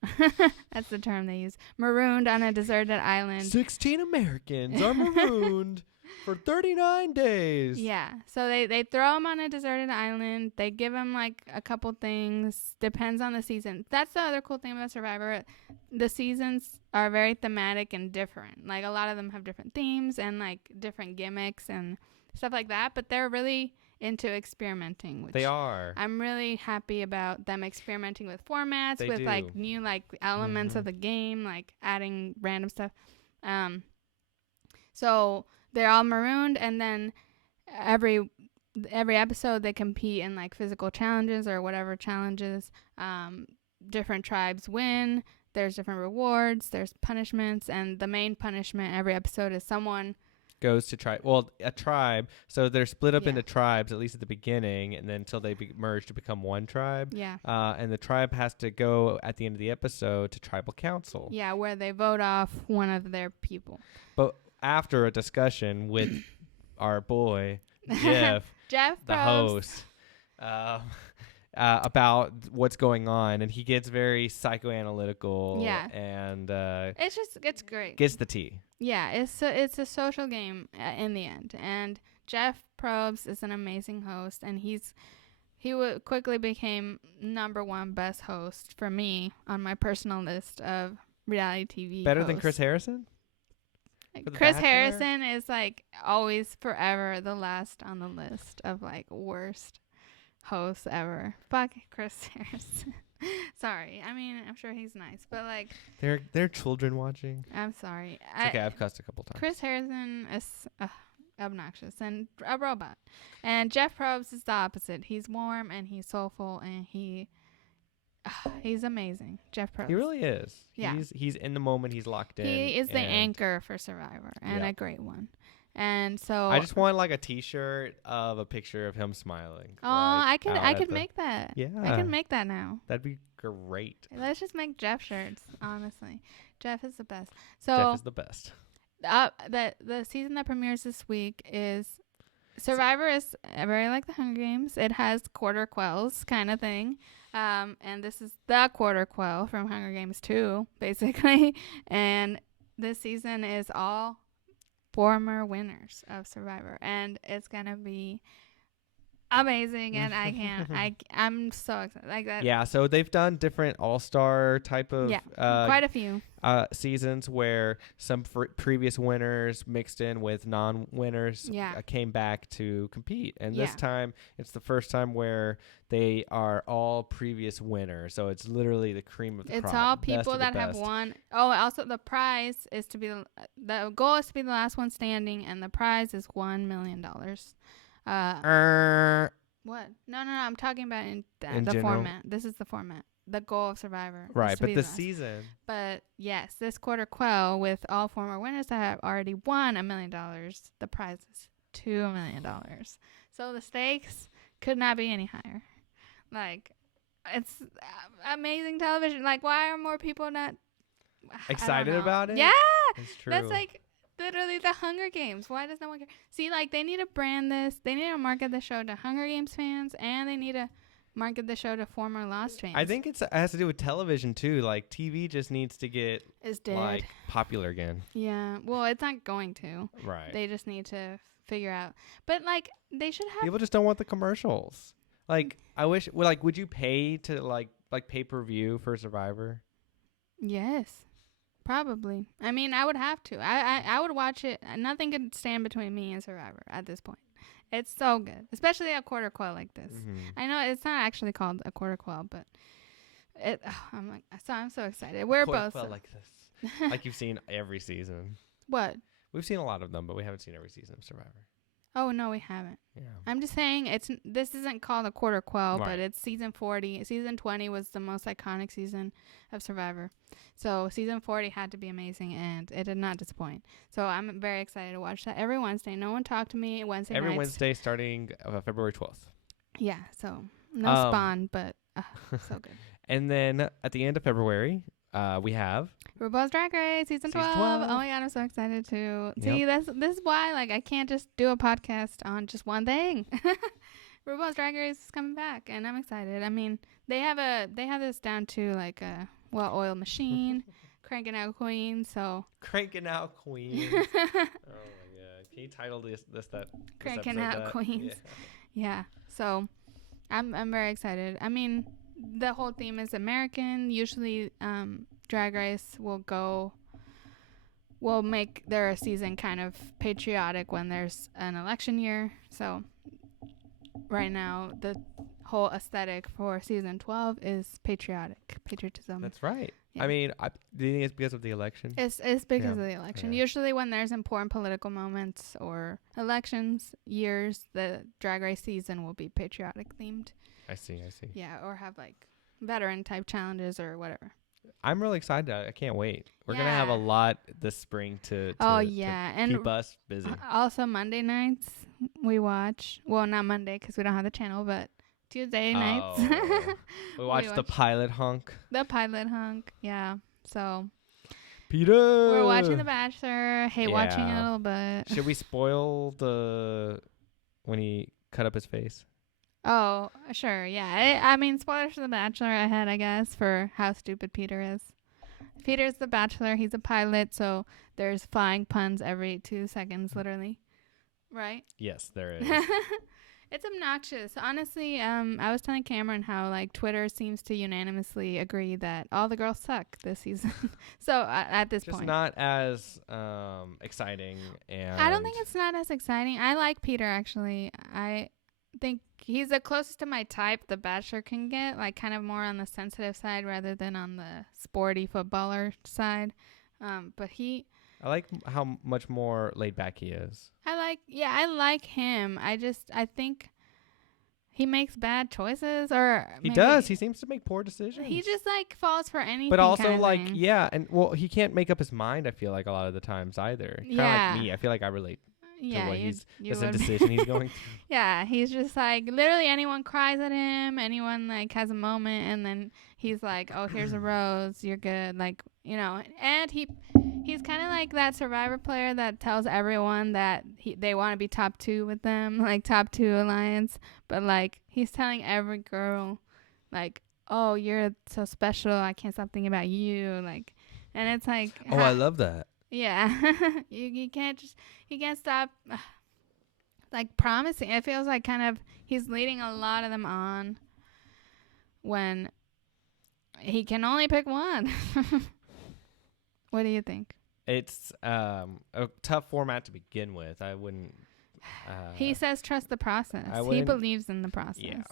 That's the term they use. Marooned on a deserted island. 16 Americans are marooned. for 39 days. Yeah. So they throw him on a deserted island. They give him like a couple things. Depends on the season. That's the other cool thing about Survivor. The seasons are very thematic and different. Like a lot of them have different themes and like different gimmicks and stuff like that. But they're really into experimenting. Which They are. I'm really happy about them experimenting with formats, They with do. like new like elements of the game, like adding random stuff. So they're all marooned, and then every episode they compete in like physical challenges or whatever challenges. Different tribes win. There's different rewards. There's punishments, and the main punishment every episode is someone goes to a tribe. So they're split up into tribes, at least at the beginning, and then until they merge to become one tribe. Yeah. And the tribe has to go at the end of the episode to tribal council. Yeah, where they vote off one of their people. But after a discussion with our boy Jeff, the host, about what's going on, and he gets very psychoanalytical. Yeah. And it's great. Gets the tea. Yeah, it's a social game in the end, and Jeff Probst is an amazing host, and he quickly became #1 best host for me on my personal list of reality TV. Better hosts. than Chris Harrison? Chris Harrison is like always forever the last on the list of like worst hosts ever. Fuck Chris Harrison. Sorry. I mean, I'm sure he's nice, but like they're children watching. I'm sorry. It's okay, I've cussed a couple times. Chris Harrison is obnoxious and a robot. And Jeff Probst is the opposite. He's warm and he's soulful and he's amazing. Jeff Probst. He really is. Yeah. He's in the moment. He's locked in. He is the anchor for Survivor and a great one. And so I just want like a T-shirt of a picture of him smiling. Oh, like, I could make that. Yeah, I can make that now. That'd be great. Let's just make Jeff shirts. Honestly, Jeff is the best. So Jeff is the best. The season that premieres this week is Survivor. Is very like the Hunger Games. It has quarter quells kind of thing. And this is the quarter quell from Hunger Games 2, basically. And this season is all former winners of Survivor, and it's gonna be amazing. And I'm so excited like that. Yeah, so they've done different all-star type of quite a few seasons where some previous winners mixed in with non-winners came back to compete, and this time it's the first time where they are all previous winners, so it's literally the cream of the crop. It's all people that have won. Oh, also the prize is to be the goal is to be the last one standing, and the prize is $1 million. What? No, I'm talking about in the general format. This is the format. The goal of Survivor. Right, but the season. But yes, this quarter quell with all former winners that have already won $1 million. The prize is $2 million. So the stakes could not be any higher. Like, it's amazing television. Like, why are more people not excited about it? Yeah, that's true. That's like literally the Hunger Games. Why does no one care? See, like, they need to brand this. They need to market the show to Hunger Games fans, and they need to market the show to former Lost fans. I think it has to do with television too. Like, TV just needs to get like popular again. Yeah. Well, it's not going to. Right. They just need to figure out. But like, they should have. People just don't want the commercials. Like, I wish. Like, would you pay to like pay-per-view for Survivor? Yes. Probably. I mean, I would have to. I would watch it. Nothing could stand between me and Survivor at this point. It's so good, especially a quarter quell like this. Mm-hmm. I know it's not actually called a quarter quell, but I'm so excited. We're both like this, like you've seen every season. What? We've seen a lot of them, but we haven't seen every season of Survivor. Oh no, we haven't. Yeah. I'm just saying this isn't called a quarter quell, right. But it's season 40. Season 20 was the most iconic season of Survivor. So season 40 had to be amazing, and it did not disappoint. So I'm very excited to watch that every Wednesday. No one talked to me Wednesday nights. Every Wednesday starting February 12th. Yeah, so no Spawn, but so good. And then at the end of February, we have RuPaul's Drag Race season 12. Oh my god, I'm so excited to see this is why like I can't just do a podcast on just one thing. RuPaul's Drag Race is coming back, and I'm excited. I mean, they have this down to like a well-oiled machine, cranking out queens. Oh my god, Can you title this Cranking episode Out that? Queens. Yeah. So I'm very excited. I mean, the whole theme is American. Usually, Drag Race will make their season kind of patriotic when there's an election year. So right now, the whole aesthetic for season 12 is patriotism. That's right. Yeah. I mean, do you think it's because of the election? It's because of the election. Yeah. Usually when there's important political moments or elections years, the Drag Race season will be patriotic themed. I see. Yeah, or have like veteran type challenges or whatever. I'm really excited. I can't wait. We're going to have a lot this spring to and keep us busy. Also Monday nights we watch, well, not Monday because we don't have the channel, but Tuesday nights. We watch the pilot hunk. The pilot hunk, yeah. So Peter. we're watching The Bachelor. Hate watching it a little bit. Should we spoil when he cut up his face? Oh, sure, yeah. I mean, spoilers for The Bachelor ahead, I guess, for how stupid Peter is. Peter's the Bachelor. He's a pilot, so there's flying puns every 2 seconds, literally. Right? Yes, there is. It's obnoxious. Honestly, I was telling Cameron how, like, Twitter seems to unanimously agree that all the girls suck this season. So, at this Just point. not as exciting. And I don't think it's not as exciting. I like Peter, actually. I think he's the closest to my type the Bachelor can get, like, kind of more on the sensitive side rather than on the sporty footballer side. But I like how much more laid back he is. I like him. I think he makes bad choices, or he does. He seems to make poor decisions. He just like falls for anything. But also, kind of like, thing. yeah, and well, he can't make up his mind. I feel like a lot of the times either. Kind of like me. I feel like I relate to what his indecision he's going through. Yeah, he's just like literally anyone cries at him, anyone like has a moment, and then he's like, "Oh, here's a rose. You're good." Like, you know, and he's kind of like that Survivor player that tells everyone that they want to be top 2 with them, like top 2 alliance, but like he's telling every girl, like, "Oh, you're so special. I can't stop thinking about you." Like, and it's like, oh, I love that. Yeah, you can't stop like promising. It feels like kind of he's leading a lot of them on when he can only pick one. What do you think? It's a tough format to begin with. I wouldn't. He says trust the process. He believes in the process. Yeah.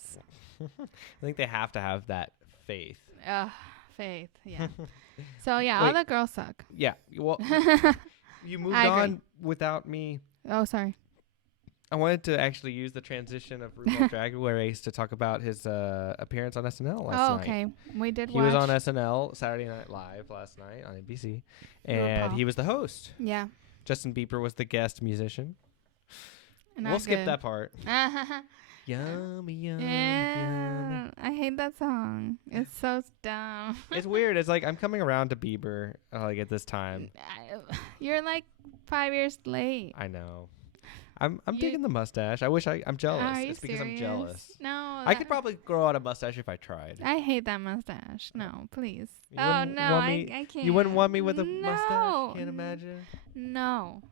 I think they have to have that faith. Faith. Yeah. So yeah, all the girls suck. Yeah. Well, you moved on without me. Oh, sorry. I wanted to actually use the transition of RuPaul's Drag Race to talk about his appearance on SNL last night. Oh, okay. We did He was on SNL Saturday Night Live last night on NBC, and he was the host. Yeah. Justin Bieber was the guest musician. We'll skip that part. Yummy, yummy, yummy. I hate that song. It's so dumb. It's weird. It's like I'm coming around to Bieber like at this time. You're like 5 years late. I know. I'm digging the mustache. I'm jealous. It's because I'm jealous. No. I could probably grow out a mustache if I tried. I hate that mustache. No, please. You I can't. You wouldn't want me with a mustache? Can't imagine. No.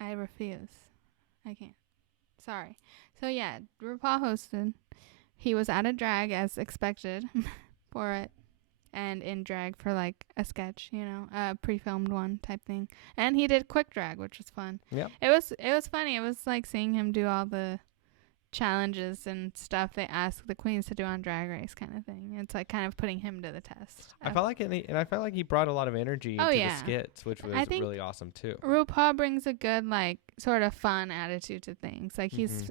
I refuse. I can't. Sorry. So yeah, RuPaul hosted. He was out of drag as expected for it, and in drag for like a sketch, you know, a pre-filmed one type thing. And he did quick drag, which was fun. Yeah. It was funny. It was like seeing him do all the challenges and stuff they ask the queens to do on Drag Race kind of thing. It's like kind of putting him to the test. I felt like he brought a lot of energy to the skits, which was really awesome too. RuPaul brings a good like sort of fun attitude to things. Like he's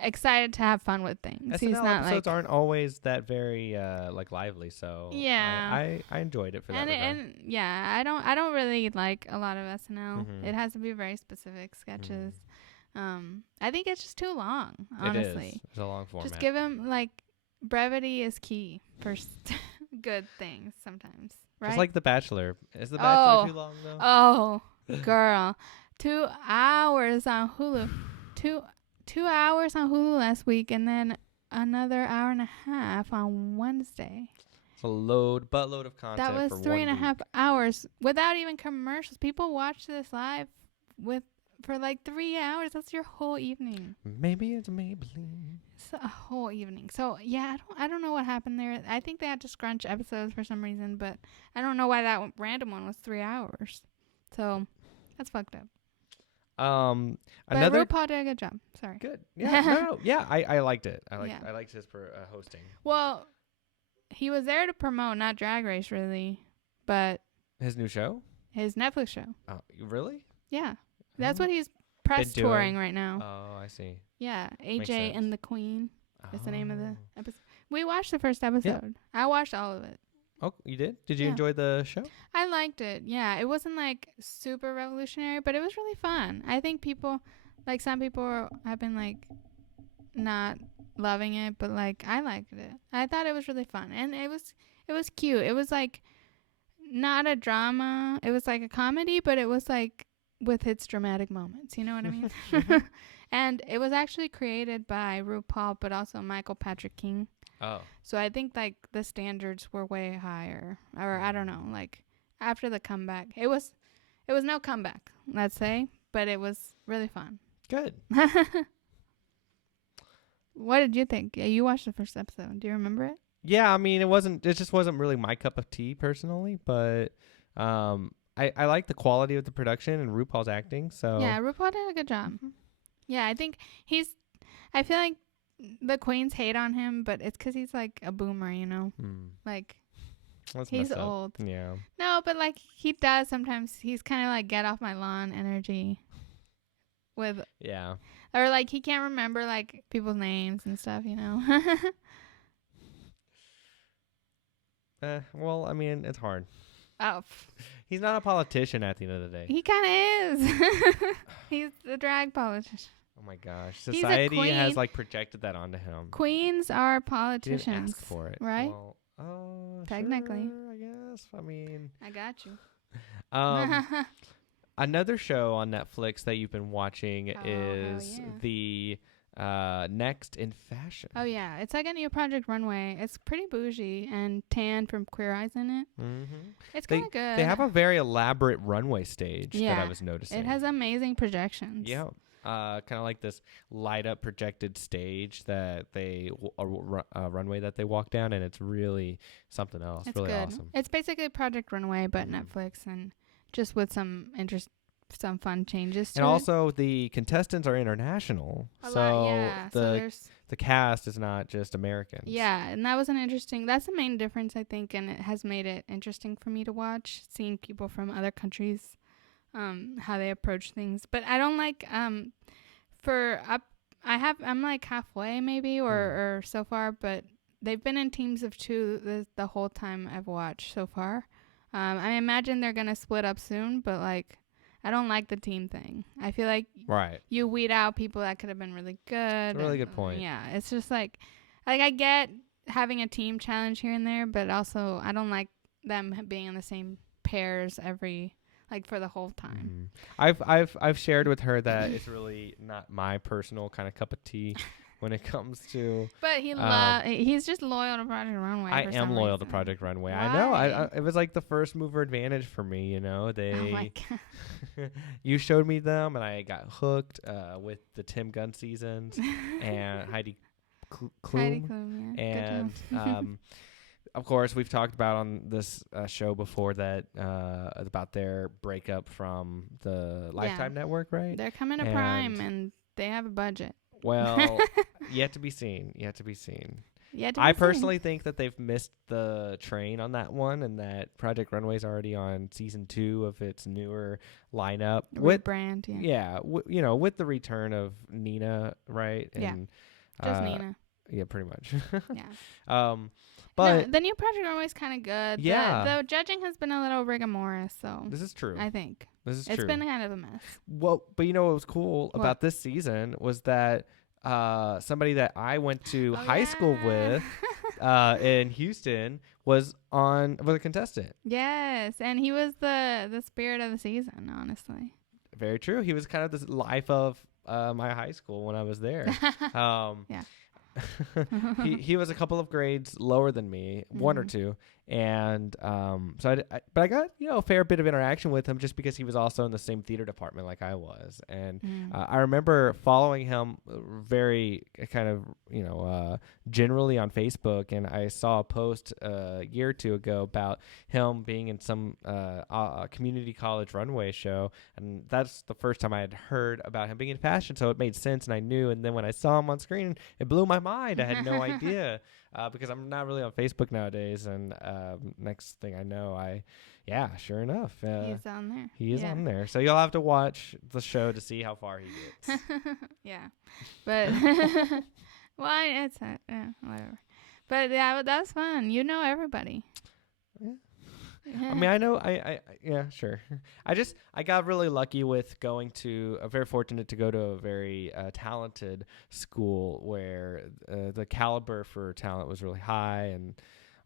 excited to have fun with things. SNL he's not episodes like aren't always that very like lively, so I enjoyed it for that regard. And yeah, I don't really like a lot of SNL. It has to be very specific sketches. I think it's just too long, honestly. It is. It's a long format. Just give him, like, brevity is key for good things sometimes, right? Just like The Bachelor. Is The Bachelor too long, though? Oh, girl. 2 hours on Hulu. 2 hours on Hulu last week, and then another hour and a half on Wednesday. It's a buttload of content. That was for 3.5 hours without even commercials. People watch this live for like 3 hours. That's your whole evening. Maybe it's Maybelline. It's a whole evening. So yeah, I don't know what happened there. I think they had to scrunch episodes for some reason, but I don't know why that random one was 3 hours. So that's fucked up. Another But RuPaul did a good job. Sorry. good. Yeah, no, yeah. I liked it. I liked his hosting. Well, he was there to promote not Drag Race really, but His new show. his Netflix show. Oh, really? Yeah, that's Oh. what he's press Been doing? touring right now. Oh, I see. Yeah, Makes AJ sense. and the Queen is the name of the Oh. episode. We watched the first episode. I watched all of it. Oh, you did? Did you Yeah. enjoy the show? I liked it. Yeah, it wasn't like super revolutionary, but it was really fun. I think some people have been like not loving it, but like I liked it. I thought it was really fun, and it was cute. It was like not a drama. It was like a comedy, but it was like with its dramatic moments. You know what I mean? And it was actually created by RuPaul, but also Michael Patrick King. Oh. So I think like the standards were way higher, or I don't know, like after the comeback, it was no comeback, let's say, but it was really fun. Good. What did you think? Yeah, you watched the first episode. Do you remember it? Yeah, I mean, it just wasn't really my cup of tea personally, but I like the quality of the production and RuPaul's acting. So Yeah, RuPaul did a good job. Yeah, I think I feel like the queens hate on him, but it's 'cause he's like a boomer, you know? Like, That's he's messed up. old. Yeah. No, but like he does sometimes. He's kind of like get off my lawn energy with, Yeah. or like he can't remember like people's names and stuff, you know? Well, I mean, it's hard. Oh, He's not a politician at the end of the day. he kind of is. He's the drag politician. Oh my gosh. He's a Society has queen. like projected that onto him. Queens are He didn't politicians. ask for it. right? Well, Technically. sure, I guess. I mean, I got you. another show on Netflix that you've been watching Oh, is hell yeah. the Next in Fashion. Oh yeah, it's like a new Project Runway. It's pretty bougie, and Tan from Queer Eyes in it. Mm-hmm. It's kind of good. They have a very elaborate runway stage that Yeah, I was noticing. It has amazing projections. Yeah. Kind of like this light up projected stage that runway that they walk down, and it's really something else. It's really good. awesome. It's basically Project Runway, but Mhm. Netflix, and just with some fun changes to And it. also the contestants are international, A so lot, yeah. So the there's cast is not just Americans. yeah, and that was that's the main difference, I think, and it has made it interesting for me to watch, seeing people from other countries, how they approach things. But I don't like I'm like halfway maybe or so far, but they've been in teams of 2 the whole time I've watched so far. I imagine they're gonna split up soon, but like I don't like the team thing. I feel like Right. you weed out people that could have been really good. That's a really good point. Yeah, it's just like I get having a team challenge here and there, but also I don't like them being in the same pairs for the whole time. I've shared with her that it's really not my personal kind of cup of tea when it comes to. But he's just loyal to Project Runway. I for am some loyal to reason. Project Runway. Why? I know. It was like the first mover advantage for me. You know, Oh my god. you showed me them, and I got hooked with the Tim Gunn seasons and Heidi Klum. Heidi Klum, yeah. And Good job. of course, we've talked about on this show before that about their breakup from the Lifetime Network, right? They're coming to Prime, and they have a budget. Well, yet to be seen. Yet to be seen. Yeah, I personally think that they've missed the train on that one, and that Project Runway's already on season 2 of its newer lineup. Rebrand, With the return of Nina, right? Yeah. And, just Nina. Yeah, pretty much. Yeah. But the new Project Runway is kind of good. Yeah. The judging has been a little rigorous, so this is true. I think This is it's true. been kind of a mess. Well, but you know what was cool What? about this season was that somebody that I went to high school with in Houston was a contestant. Yes, and he was the spirit of the season, honestly. Very true. He was kind of the life of my high school when I was there. Yeah. he was a couple of grades lower than me, one or two, and but I got a fair bit of interaction with him just because he was also in the same theater department like I was, and I remember following him very kind of generally on Facebook, and I saw a post a year or two ago about him being in some community college runway show, and that's the first time I had heard about him being in fashion, so it made sense, and I knew, and then when I saw him on screen, it blew my mind. I had no idea because I'm not really on Facebook nowadays, and next thing I know, sure enough, he's on there. He is on there, so you'll have to watch the show to see how far he gets. Yeah, but well, it's whatever. But yeah, that was fun. You know everybody. Yeah. I mean, I know, yeah, sure. I got really lucky with very fortunate to go to a very talented school where the caliber for talent was really high, and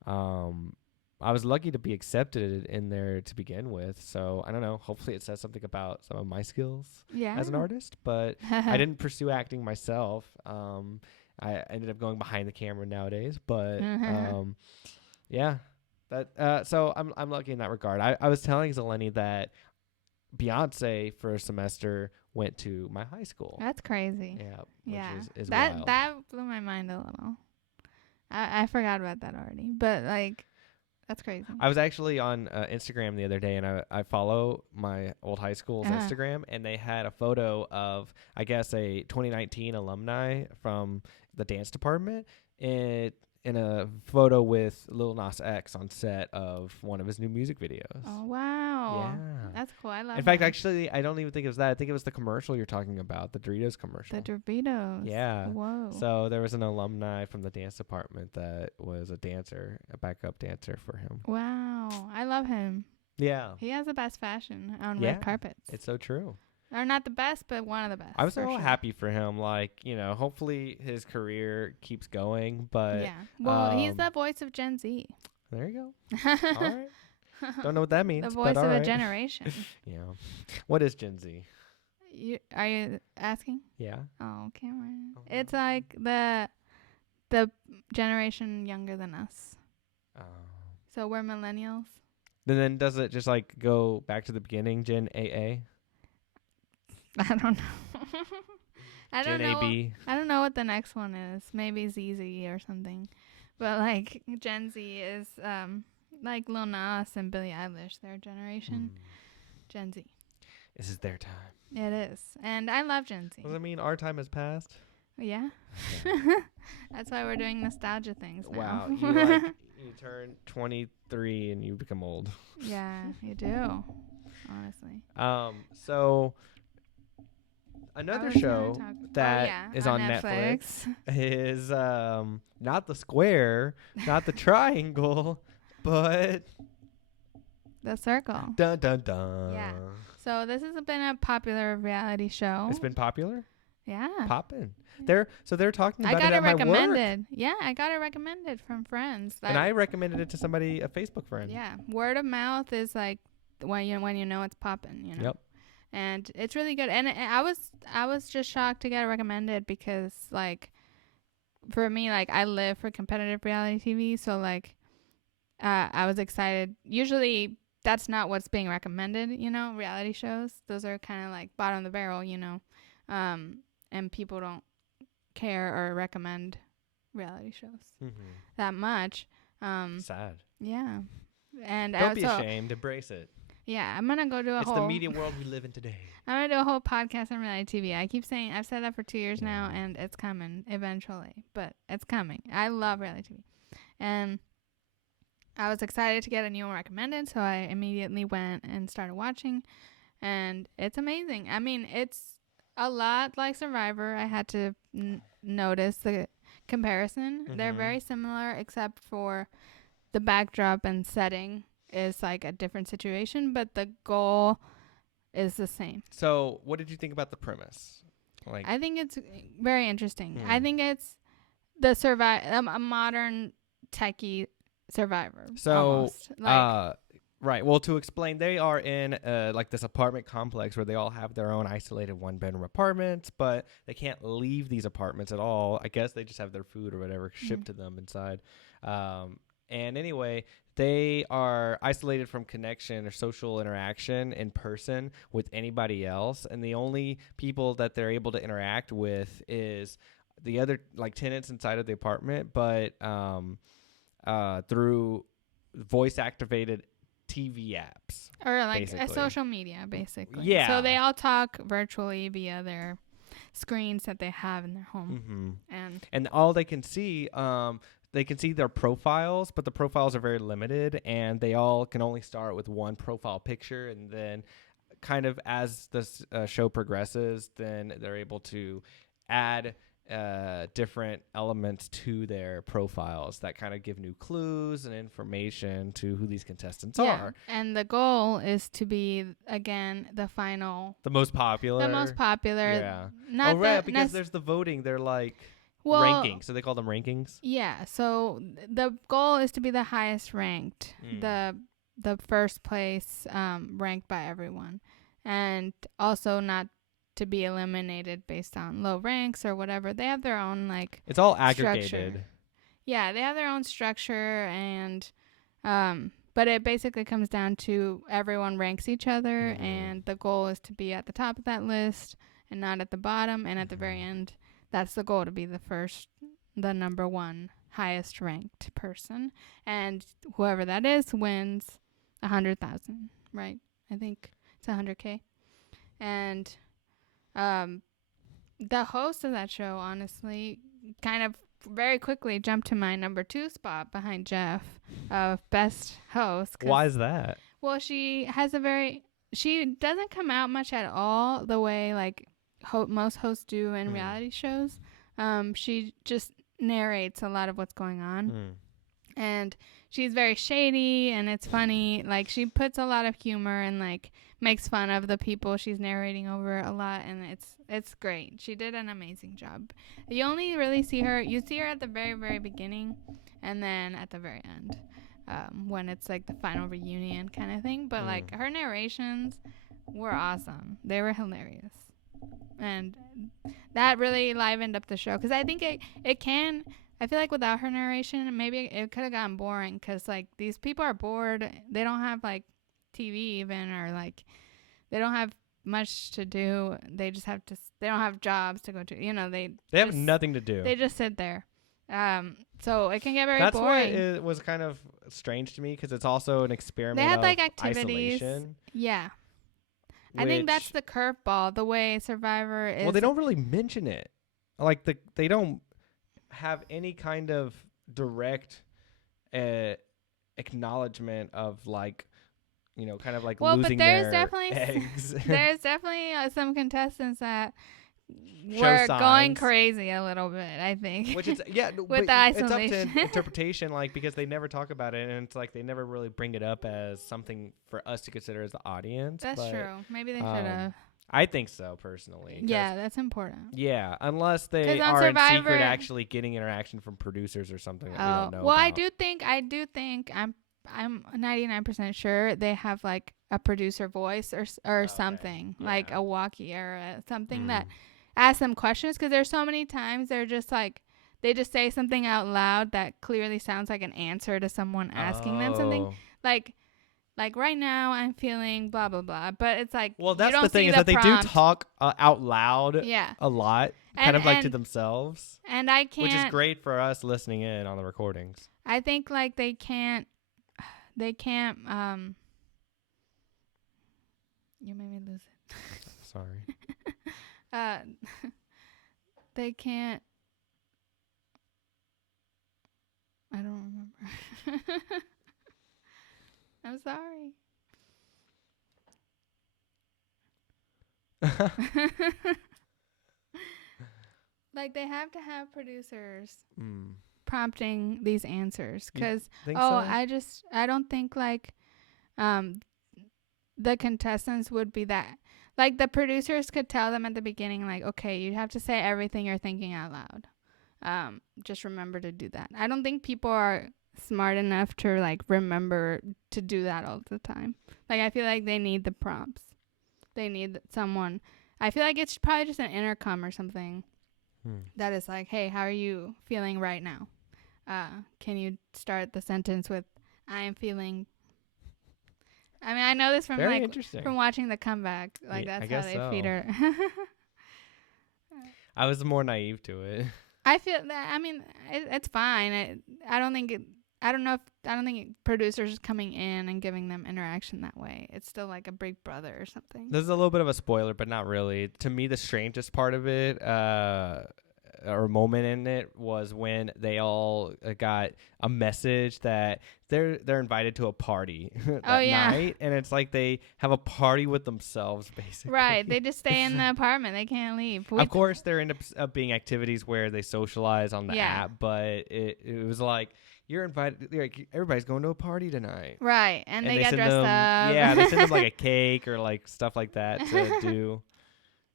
I was lucky to be accepted in there to begin with. So I don't know, hopefully it says something about some of my skills as an artist, but I didn't pursue acting myself. I ended up going behind the camera nowadays, but yeah. So I'm lucky in that regard. I was telling Zelenny that Beyonce for a semester went to my high school. That's crazy. Yeah. Which is that wild. that blew my mind a little. I forgot about that already, but like, that's crazy. I was actually on Instagram the other day, and I follow my old high school's Instagram, and they had a photo of, I guess, a 2019 alumni from the dance department. In a photo with Lil Nas X on set of one of his new music videos. Oh, wow. Yeah. That's cool. I love it. In fact, actually, I don't even think it was that. I think it was the commercial you're talking about, the Doritos commercial. The Doritos. Yeah. Whoa. So there was an alumni from the dance department that was a backup dancer for him. Wow. I love him. Yeah. He has the best fashion on red carpets. It's so true. Or not the best, but one of the best. I was so happy for him. Like, hopefully his career keeps going. But yeah. Well, he's the voice of Gen Z. There you go. All right. Don't know what that means. The voice of a generation. Yeah. What is Gen Z? Are you asking? Yeah. Oh, Cameron. It's like the generation younger than us. Oh. So we're millennials. Then does it just like go back to the beginning, Gen AA? I don't know. I don't Gen know. AB. I don't know what the next one is. Maybe ZZ or something. But like Gen Z is like Lil Nas and Billie Eilish, their generation. Gen Z. This is their time. It is. And I love Gen Z. Does that mean our time has passed? Yeah. That's why we're doing nostalgia things now. Wow. You turn 23 and you become old. Yeah, you do. Honestly. So another show that is on Netflix is not the square, not the triangle, but The Circle. Dun dun dun. Yeah. So this has been a popular reality show. It's been popular? Yeah. Poppin'. They're talking about it at my work. I got it recommended. Yeah, I got it recommended from friends. And I recommended it to somebody, a Facebook friend. Yeah. Word of mouth is like when you know it's popping, Yep. And it's really good. And I was just shocked to get it recommended because like for me, like I live for competitive reality TV, so like I was excited. Usually that's not what's being recommended, reality shows. Those are kind of like bottom of the barrel, and people don't care or recommend reality shows that much. Sad. Yeah. And don't be ashamed. Embrace it. Yeah, I'm gonna go do It's the media world we live in today. I'm gonna do a whole podcast on reality TV. I keep saying I've said that for 2 years now, and it's coming eventually. But it's coming. I love reality TV, and I was excited to get a new one recommended, so I immediately went and started watching, and it's amazing. I mean, it's a lot like Survivor. I had to notice the comparison. They're very similar, except for the backdrop and setting is like a different situation, but the goal is the same. So what did you think about the premise? Like, I think it's very interesting. I think it's the a modern techie Survivor. So Right. Well, to explain, they are in like this apartment complex where they all have their own isolated 1-bedroom apartments, but they can't leave these apartments at all. I guess they just have their food or whatever shipped to them inside. And anyway, they are isolated from connection or social interaction in person with anybody else, and the only people that they're able to interact with is the other like tenants inside of the apartment, but through voice activated TV apps or like basically. a social media, basically. Yeah. So they all talk virtually via their screens that they have in their home, and all they can see, they can see their profiles, but the profiles are very limited, and they all can only start with one profile picture, and then kind of as this show progresses, then they're able to add different elements to their profiles that kind of give new clues and information to who these contestants are. And the goal is to be, again, the most popular. Yeah. Not because there's the voting. They're like rankings. So they call them rankings. Yeah. So the goal is to be the highest ranked, the first place ranked by everyone, and also not to be eliminated based on low ranks or whatever. They have their own like it's all aggregated structure. Yeah, they have their own structure, and but it basically comes down to everyone ranks each other, and the goal is to be at the top of that list and not at the bottom, and at the very end that's the goal, to be the number one highest ranked person, and whoever that is wins 100,000, right? I think it's 100K. And the host of that show, honestly, kind of very quickly jumped to my number 2 spot behind Jeff of best host. Why is that? Well, she doesn't come out much at all the way like most hosts do in reality shows. She just narrates a lot of what's going on. And she's very shady, and it's funny. Like, she puts a lot of humor and like makes fun of the people she's narrating over a lot, and it's great. She did an amazing job. You only really see her at the very, very beginning, and then at the very end, when it's like the final reunion kind of thing. But like, her narrations were awesome. They were hilarious, and that really livened up the show, because I think it can. I feel like without her narration, maybe it could have gotten boring, because like, these people are bored. They don't have like TV even, or like they don't have much to do. They just have to. They don't have jobs to go to. They have nothing to do. They just sit there. So it can get very That's boring. That's why it was kind of strange to me, because it's also an experiment. They had of like activities. Isolation, yeah. I think that's the curveball. The way Survivor is. Well, they don't really mention it. Like they don't have any kind of direct acknowledgement of like, kind of like losing their eggs. There's definitely some contestants that were going crazy a little bit, I think. Which is with the isolation. It's up to interpretation, like, because they never talk about it, and it's like they never really bring it up as something for us to consider as the audience. That's true. Maybe they should have. I think so, personally. Yeah, that's important. Yeah, unless they are in secret actually getting interaction from producers or something that we don't know. Well, about. I do think I'm 99% sure they have like a producer voice or something, like a walkie or something that asks them questions, because there's so many times they're just like, they just say something out loud that clearly sounds like an answer to someone asking them something. Like right now I'm feeling blah, blah, blah. But it's like, well, that's the thing, is that prompt. they do talk out loud a lot, kind of like to themselves. And I can't. Which is great for us listening in on the recordings. I think like they can't, you made me lose it. Sorry. They can't. I don't remember. I'm sorry. Like, they have to have producers prompting these answers, because I don't think like the contestants would be that, like, the producers could tell them at the beginning, like, okay, you have to say everything you're thinking out loud. Just remember to do that. I don't think people are smart enough to like remember to do that all the time. Like I feel like they need the prompts. They need someone. I feel like it's probably just an intercom or something that is like, hey, how are you feeling right now? Can you start the sentence with, I am feeling. I mean, I know this from Very like interesting. from watching The Comeback. Like Yeah, that's how they feed her. I was more naive to it. I feel that. I mean, it's fine. I don't think it. I don't know if I don't think producers coming in and giving them interaction that way. It's still like a Big Brother or something. This is a little bit of a spoiler, but not really. To me, the strangest part of it, or moment in it, was when they all got a message that they're invited to a party that night, and it's like they have a party with themselves, basically. Right. They just stay in the apartment. They can't leave. Of course, there end up being activities where they socialize on the app, but it was like, you're invited. Like, everybody's going to a party tonight, right? And they got dressed up. Yeah, they send them like a cake or like stuff like that to do,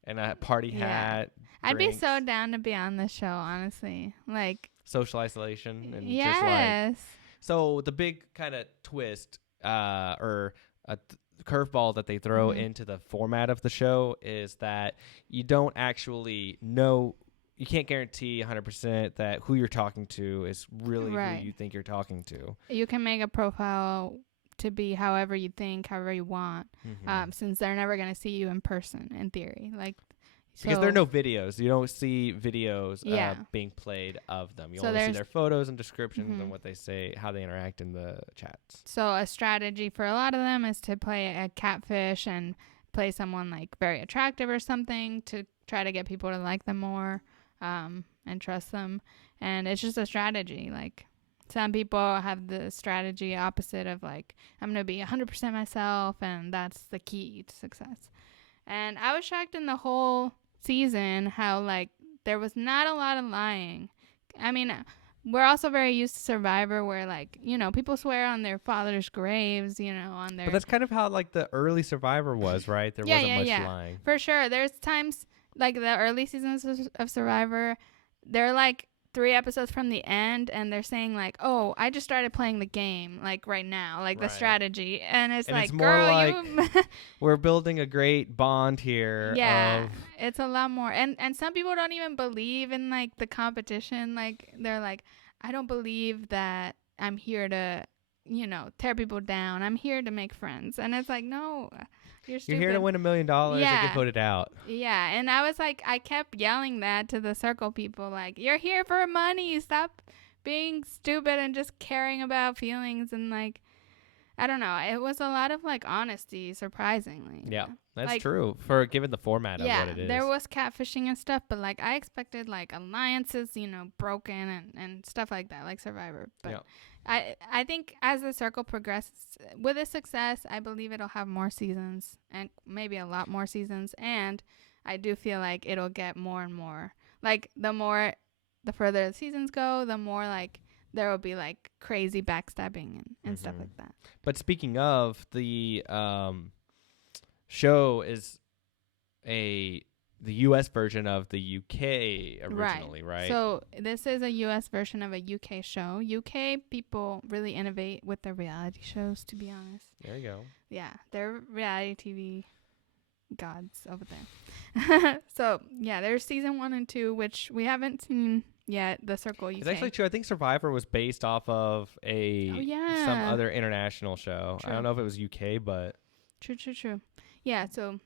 and a party hat. I'd be so down to be on the show, honestly. Like social isolation and yes. just like. So the big kind of twist, or a curveball that they throw into the format of the show is that you don't actually know. You can't guarantee 100% that who you're talking to is really who you think you're talking to. You can make a profile to be however you think, however you want, since they're never going to see you in person, in theory. Like, because there are no videos. You don't see videos being played of them. You only see their photos and descriptions and what they say, how they interact in the chats. So a strategy for a lot of them is to play a catfish and play someone like very attractive or something to try to get people to like them more. And trust them, and it's just a strategy. Like, some people have the strategy opposite of like, I'm gonna be 100% myself, and that's the key to success. And I was shocked in the whole season how like there was not a lot of lying. I mean, we're also very used to Survivor, where like, you know, people swear on their father's graves, you know, on their. But that's kind of how like the early Survivor was, right? There wasn't much lying. For sure, there's times. Like the early seasons of Survivor, they're like 3 episodes from the end, and they're saying like, "Oh, I just started playing the game like right now, like the strategy," and it's like, more "Girl, like we're building a great bond here." Yeah, it's a lot more, and some people don't even believe in like the competition. Like they're like, "I don't believe that I'm here to, you know, tear people down. I'm here to make friends," and it's like, no. You're here to win $1 million and get voted out. Yeah, and I was like, I kept yelling that to the circle people, like, you're here for money. Stop being stupid and just caring about feelings. And like, I don't know. It was a lot of like honesty, surprisingly. Yeah, that's like, true for given the format of what it is. There was catfishing and stuff, but like I expected like alliances, you know, broken and stuff like that, like Survivor. But I think as the circle progresses with its success, I believe it'll have more seasons and maybe a lot more seasons. And I do feel like it'll get more and more. Like the further the seasons go, the more like there will be like crazy backstabbing and stuff like that. But speaking of, the show is the U.S. version of the UK originally, right? So this is a U.S. version of a UK show. UK people really innovate with their reality shows, to be honest. There you go. Yeah, they're reality TV gods over there. So, yeah, there's season 1 and 2, which we haven't seen yet, The Circle UK. It's actually true. I think Survivor was based off of some other international show. True. I don't know if it was UK, but... True. Yeah, so...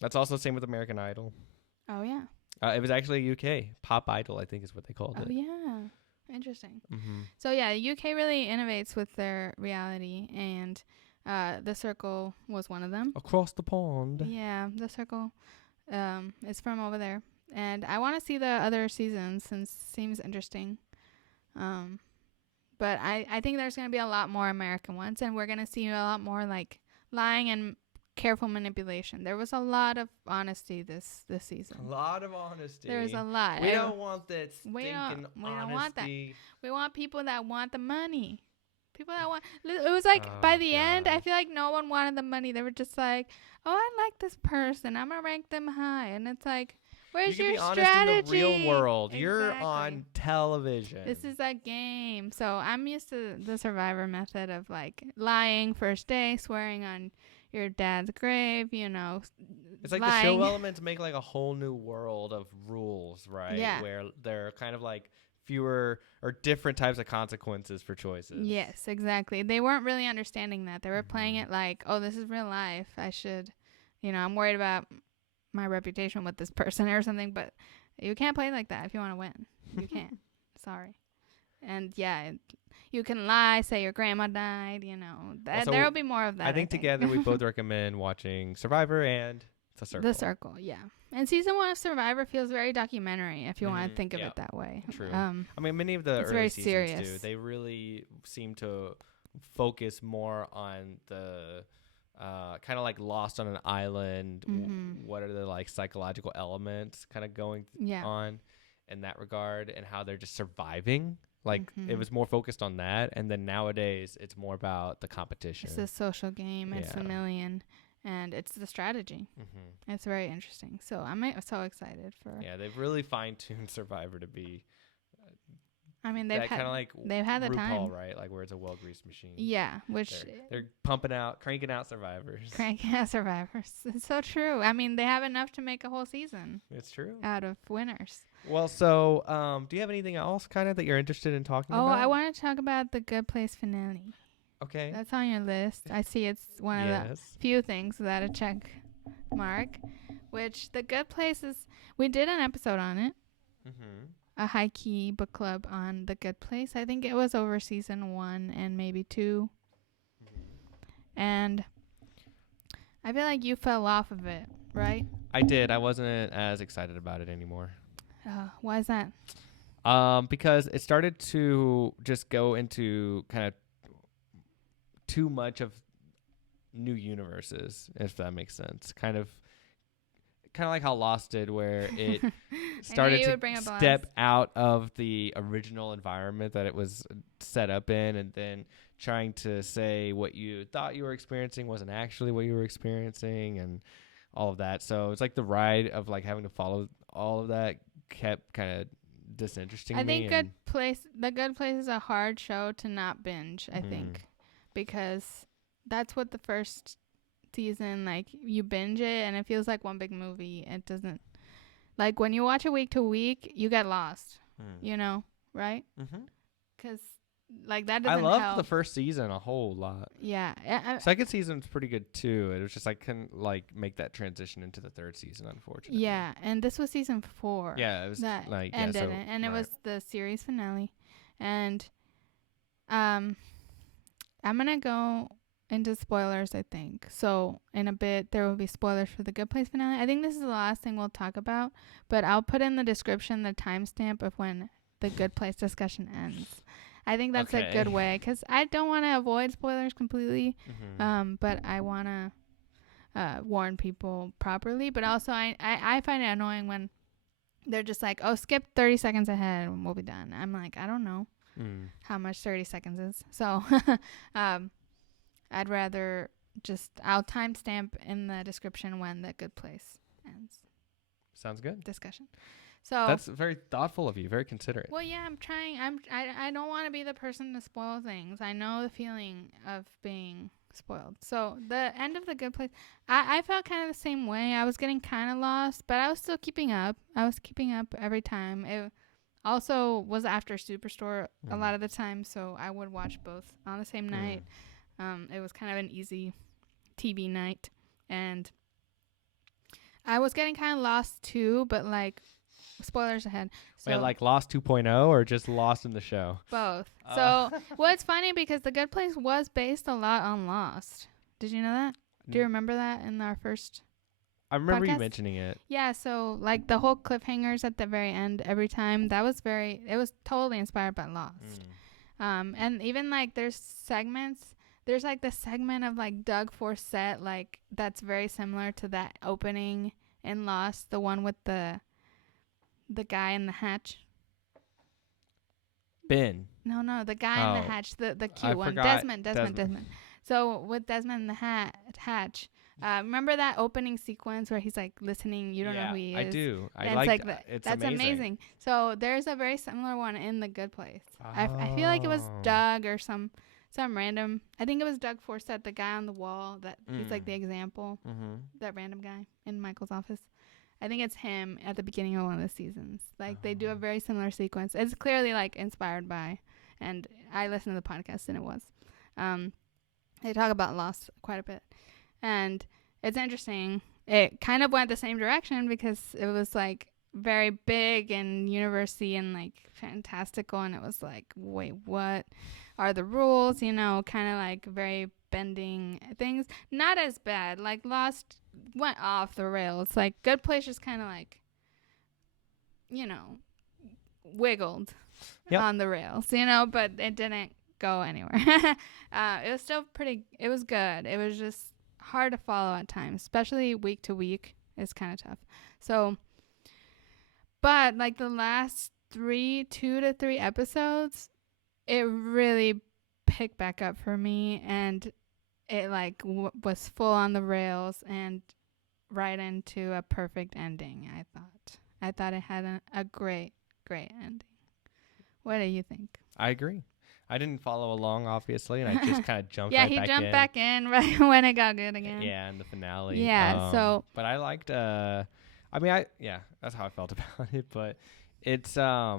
That's also the same with American Idol. Oh, yeah. It was actually UK. Pop Idol, I think is what they called it. Oh, yeah. Interesting. So, yeah, UK really innovates with their reality, and The Circle was one of them. Across the pond. Yeah, The Circle is from over there. And I want to see the other seasons since it seems interesting. But I think there's going to be a lot more American ones, and we're going to see a lot more, like, lying and careful manipulation. There was a lot of honesty this season. A lot of honesty. There's a lot. We don't want that stinking honesty. We don't want that. We want people that want the money. People that want... It was like, by the end, I feel like no one wanted the money. They were just like, oh, I like this person. I'm going to rank them high. And it's like, Where's you your can be honest strategy? in the real world. Exactly. You're on television. This is a game. So I'm used to the Survivor method of like lying first day, swearing on your dad's grave, you know. It's like lying. the show elements make like a whole new world of rules, right? Yeah. Where they're kind of like fewer or different types of consequences for choices. Yes, exactly. They weren't really understanding that. They were playing it like, oh, this is real life. I should, you know, I'm worried about my reputation with this person or something, but you can't play like that if you want to win. You can't. Sorry. And yeah, you can lie, say your grandma died, you know. There will be more of that. I think together we both recommend watching Survivor and The Circle. The Circle, yeah. And season 1 of Survivor feels very documentary if you want to think of it that way. True. I mean, many of the it's early very seasons serious. do. They really seem to focus more on the kind of like Lost on an Island. What are the like psychological elements kind of going on in that regard, and how they're just surviving. Like it was more focused on that, and then nowadays it's more about the competition. It's a social game. It's a million. And it's the strategy. It's very interesting. So I'm so excited for. Yeah, they've really fine-tuned Survivor to be. I mean, they've had the RuPaul, time, right? Like where it's a well-greased machine. Yeah, which they're cranking out survivors. Cranking out survivors. It's so true. I mean, they have enough to make a whole season. It's true. Out of winners. Well, so do you have anything else kind of that you're interested in talking about? Oh, I want to talk about the Good Place finale. Okay. That's on your list. I see it's one of the few things without a check mark, which the Good Place is. We did an episode on it. A high key book club on the Good Place. I think it was over season 1 and maybe 2. And I feel like you fell off of it, right? I did. I wasn't as excited about it anymore. Why is that? Because it started to just go into kind of too much of new universes, if that makes sense. Kind of like how Lost did, where it started to step out of the original environment that it was set up in, and then trying to say what you thought you were experiencing wasn't actually what you were experiencing, and all of that. So it's like the ride of like having to follow all of that kept kind of disinteresting me. I think The Good Place is a hard show to not binge, I think. Because that's what the first season, like, you binge it and it feels like one big movie. It doesn't, like, when you watch it week to week, you get lost, you know, right? Because, like, that doesn't help. I loved the first season a whole lot. Yeah. Second season's pretty good, too. It was just, I couldn't, like, make that transition into the third season, unfortunately. Yeah, and this was season 4. Yeah, it was, that like, ended it. And it was the series finale. And, I'm going to go into spoilers, I think. So in a bit, there will be spoilers for the Good Place finale. I think this is the last thing we'll talk about, but I'll put in the description the timestamp of when the Good Place discussion ends. I think that's a good way, because I don't want to avoid spoilers completely, but I want to warn people properly. But also, I find it annoying when they're just like, oh, skip 30 seconds ahead and we'll be done. I'm like, I don't know how much 30 seconds is. So I'd rather I'll timestamp in the description when the Good Place ends. Sounds good. Discussion. So that's very thoughtful of you, very considerate. Well, yeah, I'm trying. I don't want to be the person to spoil things. I know the feeling of being spoiled. So the end of the Good Place, I felt kind of the same way. I was getting kind of lost, but I was still keeping up. I was keeping up every time. It also was after Superstore a lot of the time, so I would watch both on the same night. It was kind of an easy TV night, and I was getting kind of lost too, but like, spoilers ahead. So wait, like Lost 2.0 or just Lost in the show? Both. So, well, it's funny because The Good Place was based a lot on Lost. Did you know that? Do you remember that in our first I remember podcast? You mentioning it. Yeah, so like the whole cliffhangers at the very end every time, it was totally inspired by Lost. And even like there's like the segment of like Doug Forsett, like that's very similar to that opening in Lost, the one with the guy in the hatch. Ben. No, the guy in the hatch, the cute one. Forgot. Desmond. So with Desmond in the hatch, Remember that opening sequence where he's like listening? You don't know who he is. I do. I And like that. It's That's amazing. So there's a very similar one in The Good Place. I feel like it was Doug or some random. I think it was Doug Forsythe, the guy on the wall that he's like the example. That random guy in Michael's office. I think it's him at the beginning of one of the seasons. Like they do a very similar sequence. It's clearly like inspired by, and I listened to the podcast and it was. They talk about Lost quite a bit. And it's interesting. It kind of went the same direction because it was like very big and university and like fantastical. And it was like, wait, what are the rules? You know, kind of like very bending things. Not as bad. Like Lost went off the rails. Like Good Place just kind of like, you know, wiggled on the rails, you know, but it didn't go anywhere. It was still it was good. It was just hard to follow at times, especially week to week. It's kind of tough. So, but like the last 2 to 3 episodes, it really picked back up for me, and it like was full on the rails and right into a perfect ending. I thought it had a great ending. What do you think? I agree. I didn't follow along, obviously, and I just kind of jumped right back in. Yeah, he jumped back in right when it got good again. Yeah, in the finale. Yeah, but I liked, that's how I felt about it, but it's a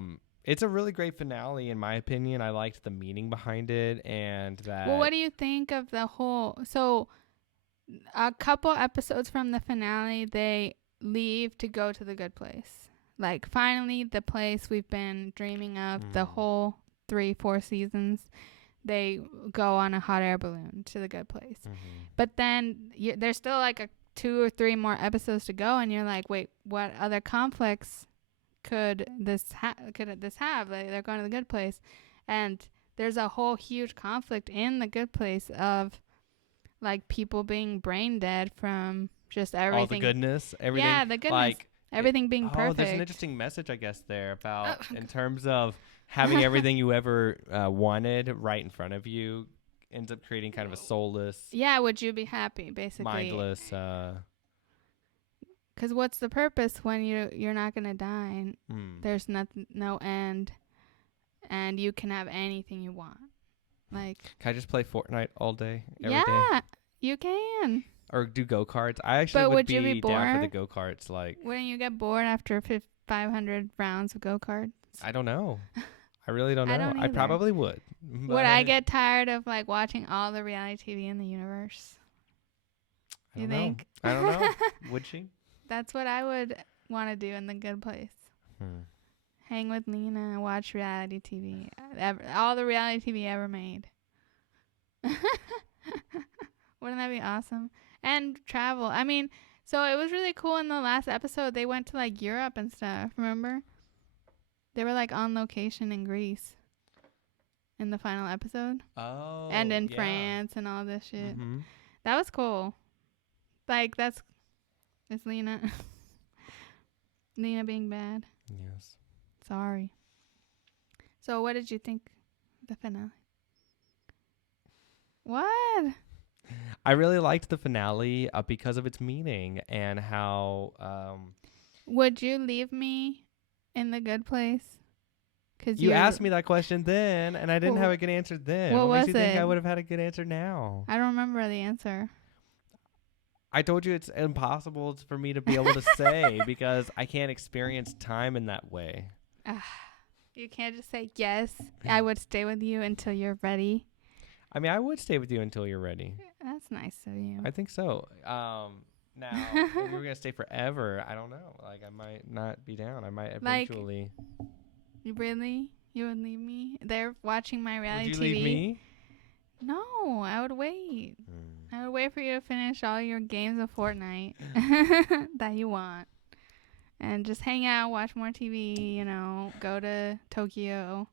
really great finale, in my opinion. I liked the meaning behind it, and that... Well, what do you think of the whole... So, a couple episodes from the finale, they leave to go to the Good Place. Like, finally, the place we've been dreaming of the whole 3-4 seasons, they go on a hot air balloon to the Good Place. But then there's still like 2 or 3 more episodes to go, and you're like, wait, what other conflicts could this have? Like, they're going to the Good Place, and there's a whole huge conflict in the Good Place of like people being brain dead from just everything. All the goodness, everything. Yeah, the goodness. Like, everything being perfect. There's an interesting message, I guess, there about in terms of having everything you ever wanted right in front of you ends up creating kind of a soulless... Yeah, would you be happy, basically? Mindless... Because what's the purpose when you're not going to die? And there's no end, and you can have anything you want. Like, can I just play Fortnite all day, every day? Yeah, you can. Or do go-karts. I actually would you be bored? Down for the go-karts. Like, wouldn't you get bored after 500 rounds of go-karts? I don't know. I really don't know. I don't I probably would. Would I get tired of like watching all the reality TV in the universe? You think? I don't know. Would she? That's what I would want to do in the Good Place. Hang with Lena, watch reality TV. All the reality TV ever made. Wouldn't that be awesome? And travel. I mean, so it was really cool in the last episode. They went to like Europe and stuff, remember? They were like on location in Greece in the final episode. Oh, and in France and all this shit. That was cool. Like, it's Lena. Lena being bad. Yes. Sorry. So what did you think of the finale? What? I really liked the finale because of its meaning and how... Would you leave me in the Good Place? Cause you asked me that question then, and I didn't have a good answer then. What makes was you it? think I would have had a good answer now? I don't remember the answer. I told you it's impossible for me to be able to say because I can't experience time in that way. You can't just say, yes, I would stay with you until you're ready. I mean, I would stay with you until you're ready. That's nice of you. I think so. Now, if we were going to stay forever, I don't know. Like, I might not be down. I might eventually. Like, really? You would leave me there watching my reality TV? Would you leave me? No, I would wait. I would wait for you to finish all your games of Fortnite that you want. And just hang out, watch more TV, you know, go to Tokyo.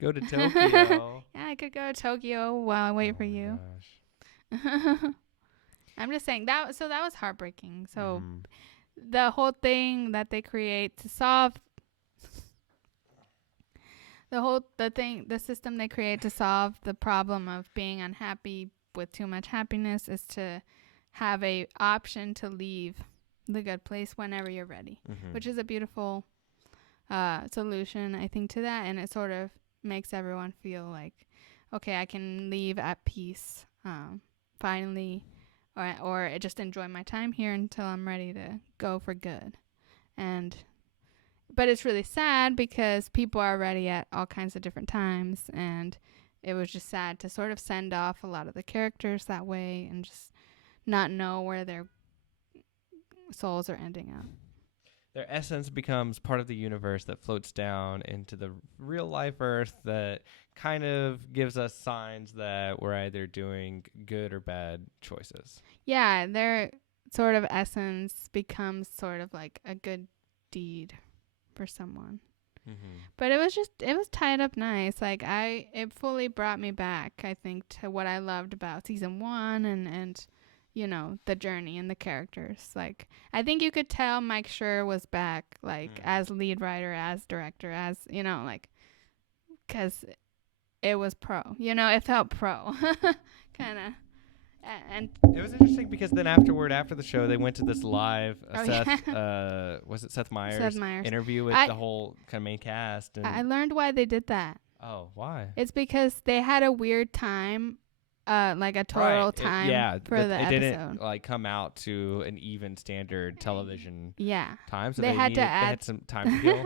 Go to Tokyo? Yeah, I could go to Tokyo while I wait for you. I'm just saying, that was heartbreaking. So the whole thing that they create to solve... The system they create to solve the problem of being unhappy with too much happiness is to have a option to leave the good place whenever you're ready, which is a beautiful solution, I think, to that. And it sort of makes everyone feel like, okay, I can leave at peace, finally, or just enjoy my time here until I'm ready to go for good. But it's really sad because people are ready at all kinds of different times, and it was just sad to sort of send off a lot of the characters that way and just not know where their souls are ending up. Their essence becomes part of the universe that floats down into the real life Earth that kind of gives us signs that we're either doing good or bad choices. Yeah, their sort of essence becomes sort of like a good deed for someone. But it was tied up nice. Like it fully brought me back, I think, to what I loved about season 1 and you know, the journey and the characters. Like, I think you could tell Mike Schur was back, like, as lead writer, as director, as, you know, like, because it was pro. You know, it felt pro. Kind of. And it was interesting because then after the show, they went to this live was it Seth Meyers interview with the whole kind of main cast. And I learned why they did that. Oh, why? It's because they had a weird time. Like a total time for the episode. It didn't like come out to an even standard television time. So they had some time to kill.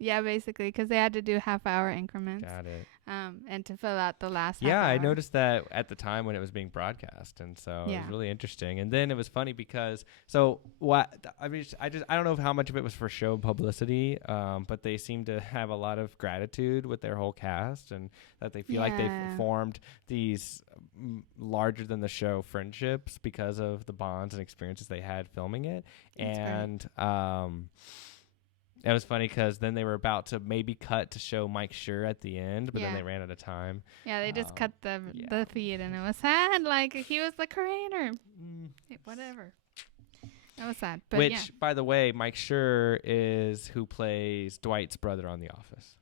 Yeah, basically, because they had to do half-hour increments. Got it. And to fill out the last. Yeah, I noticed that at the time when it was being broadcast, and so it was really interesting. And then it was funny because I don't know how much of it was for show publicity, but they seem to have a lot of gratitude with their whole cast, and that they feel like they've formed these larger than the show friendships because of the bonds and experiences they had filming it. That's It was funny because then they were about to maybe cut to show Mike Schur at the end, but then they ran out of time. Yeah, they just cut the feed, and it was sad. Like, he was the creator. Whatever. It was sad. But which, by the way, Mike Schur is who plays Dwight's brother on The Office.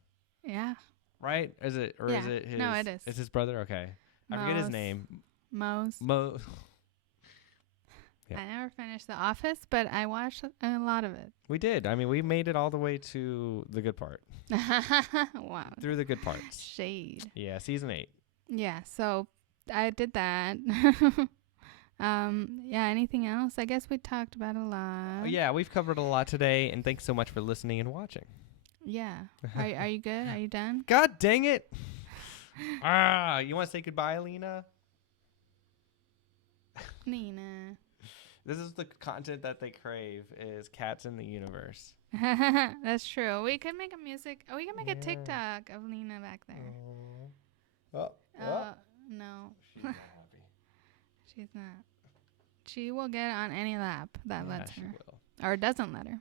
Yeah. Right? Is it? Or is it his? No, it is. It's his brother? Okay. I forget his name. Mose. Yeah. I never finished The Office, but I watched a lot of it. We did. I mean, we made it all the way to the good part. Wow. Through the good parts. Shade. Yeah, season 8. Yeah, so I did that. Anything else? I guess we talked about a lot. Yeah, we've covered a lot today, and thanks so much for listening and watching. Yeah. Are you good? Are you done? God dang it. You want to say goodbye, Lena? Lena. This is the content that they crave, is cats in the universe. That's true. We could make we can make a TikTok of Lena back there. No. She's not happy. She's not. She will get on any lap that lets her. Will. Or doesn't let her.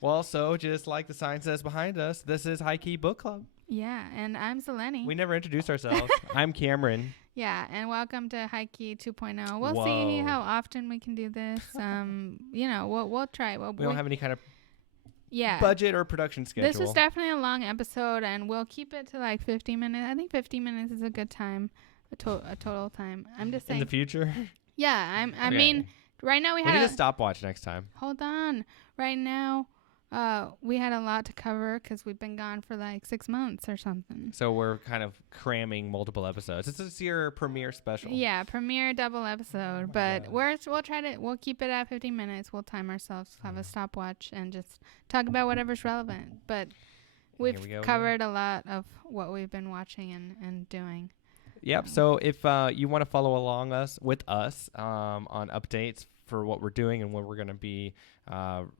Well, so just like the sign says behind us, this is High Key Book Club. Yeah, and I'm Zelenny. We never introduced ourselves. I'm Cameron. Yeah, and welcome to High Key 2.0. We'll see how often we can do this. We'll try. We don't have any kind of Yeah. budget or production schedule. This is definitely a long episode, and we'll keep it to like 50 minutes. I think 50 minutes is a good time, a total time. I'm just saying. In the future? Yeah, I mean, right now we need a stopwatch next time. Hold on. Right now, we had a lot to cover because we've been gone for like 6 months or something. So we're kind of cramming multiple episodes. This is your premiere special. Yeah, premiere double episode. But we'll keep it at 50 minutes. We'll time ourselves, have a stopwatch, and just talk about whatever's relevant. But we've covered a lot of what we've been watching and doing. Yep. So if you want to follow along with us on updates for what we're doing and when we're going to be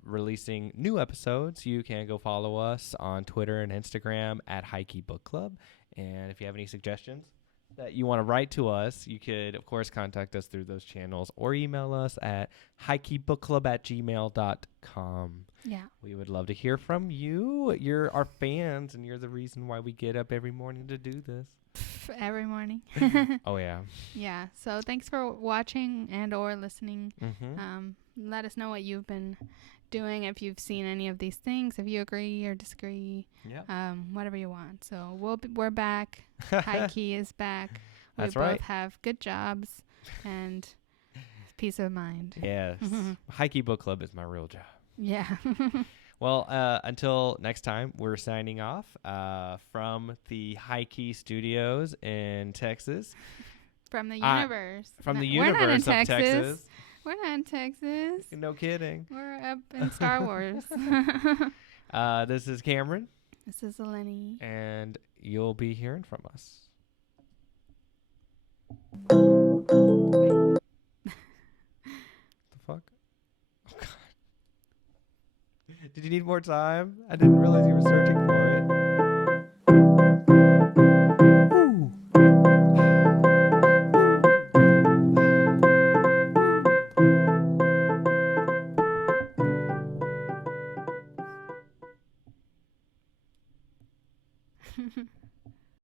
releasing new episodes, you can go follow us on Twitter and Instagram at Highkey Book Club. And if you have any suggestions that you want to write to us, you could, of course, contact us through those channels or email us at highkeybookclub@gmail.com. Yeah. We would love to hear from you. You're our fans, and you're the reason why we get up every morning to do this. Every morning. Oh, yeah. Yeah. So thanks for watching and or listening. Mm-hmm. Let us know what you've been doing, if you've seen any of these things, if you agree or disagree. Yeah. Whatever you want. So we're back. High Key is back. That's we both right. have good jobs, and peace of mind. Yes. Highkey Book Club is my real job. Yeah. Well, until next time, we're signing off from the Highkey Studios in Texas. From the universe. From the we're not in universe of Texas. We're not in Texas. No kidding. We're up in Star Wars. This is Cameron. This is Zelenny. And you'll be hearing from us. The fuck? Oh, God. Did you need more time? I didn't realize you were searching for it.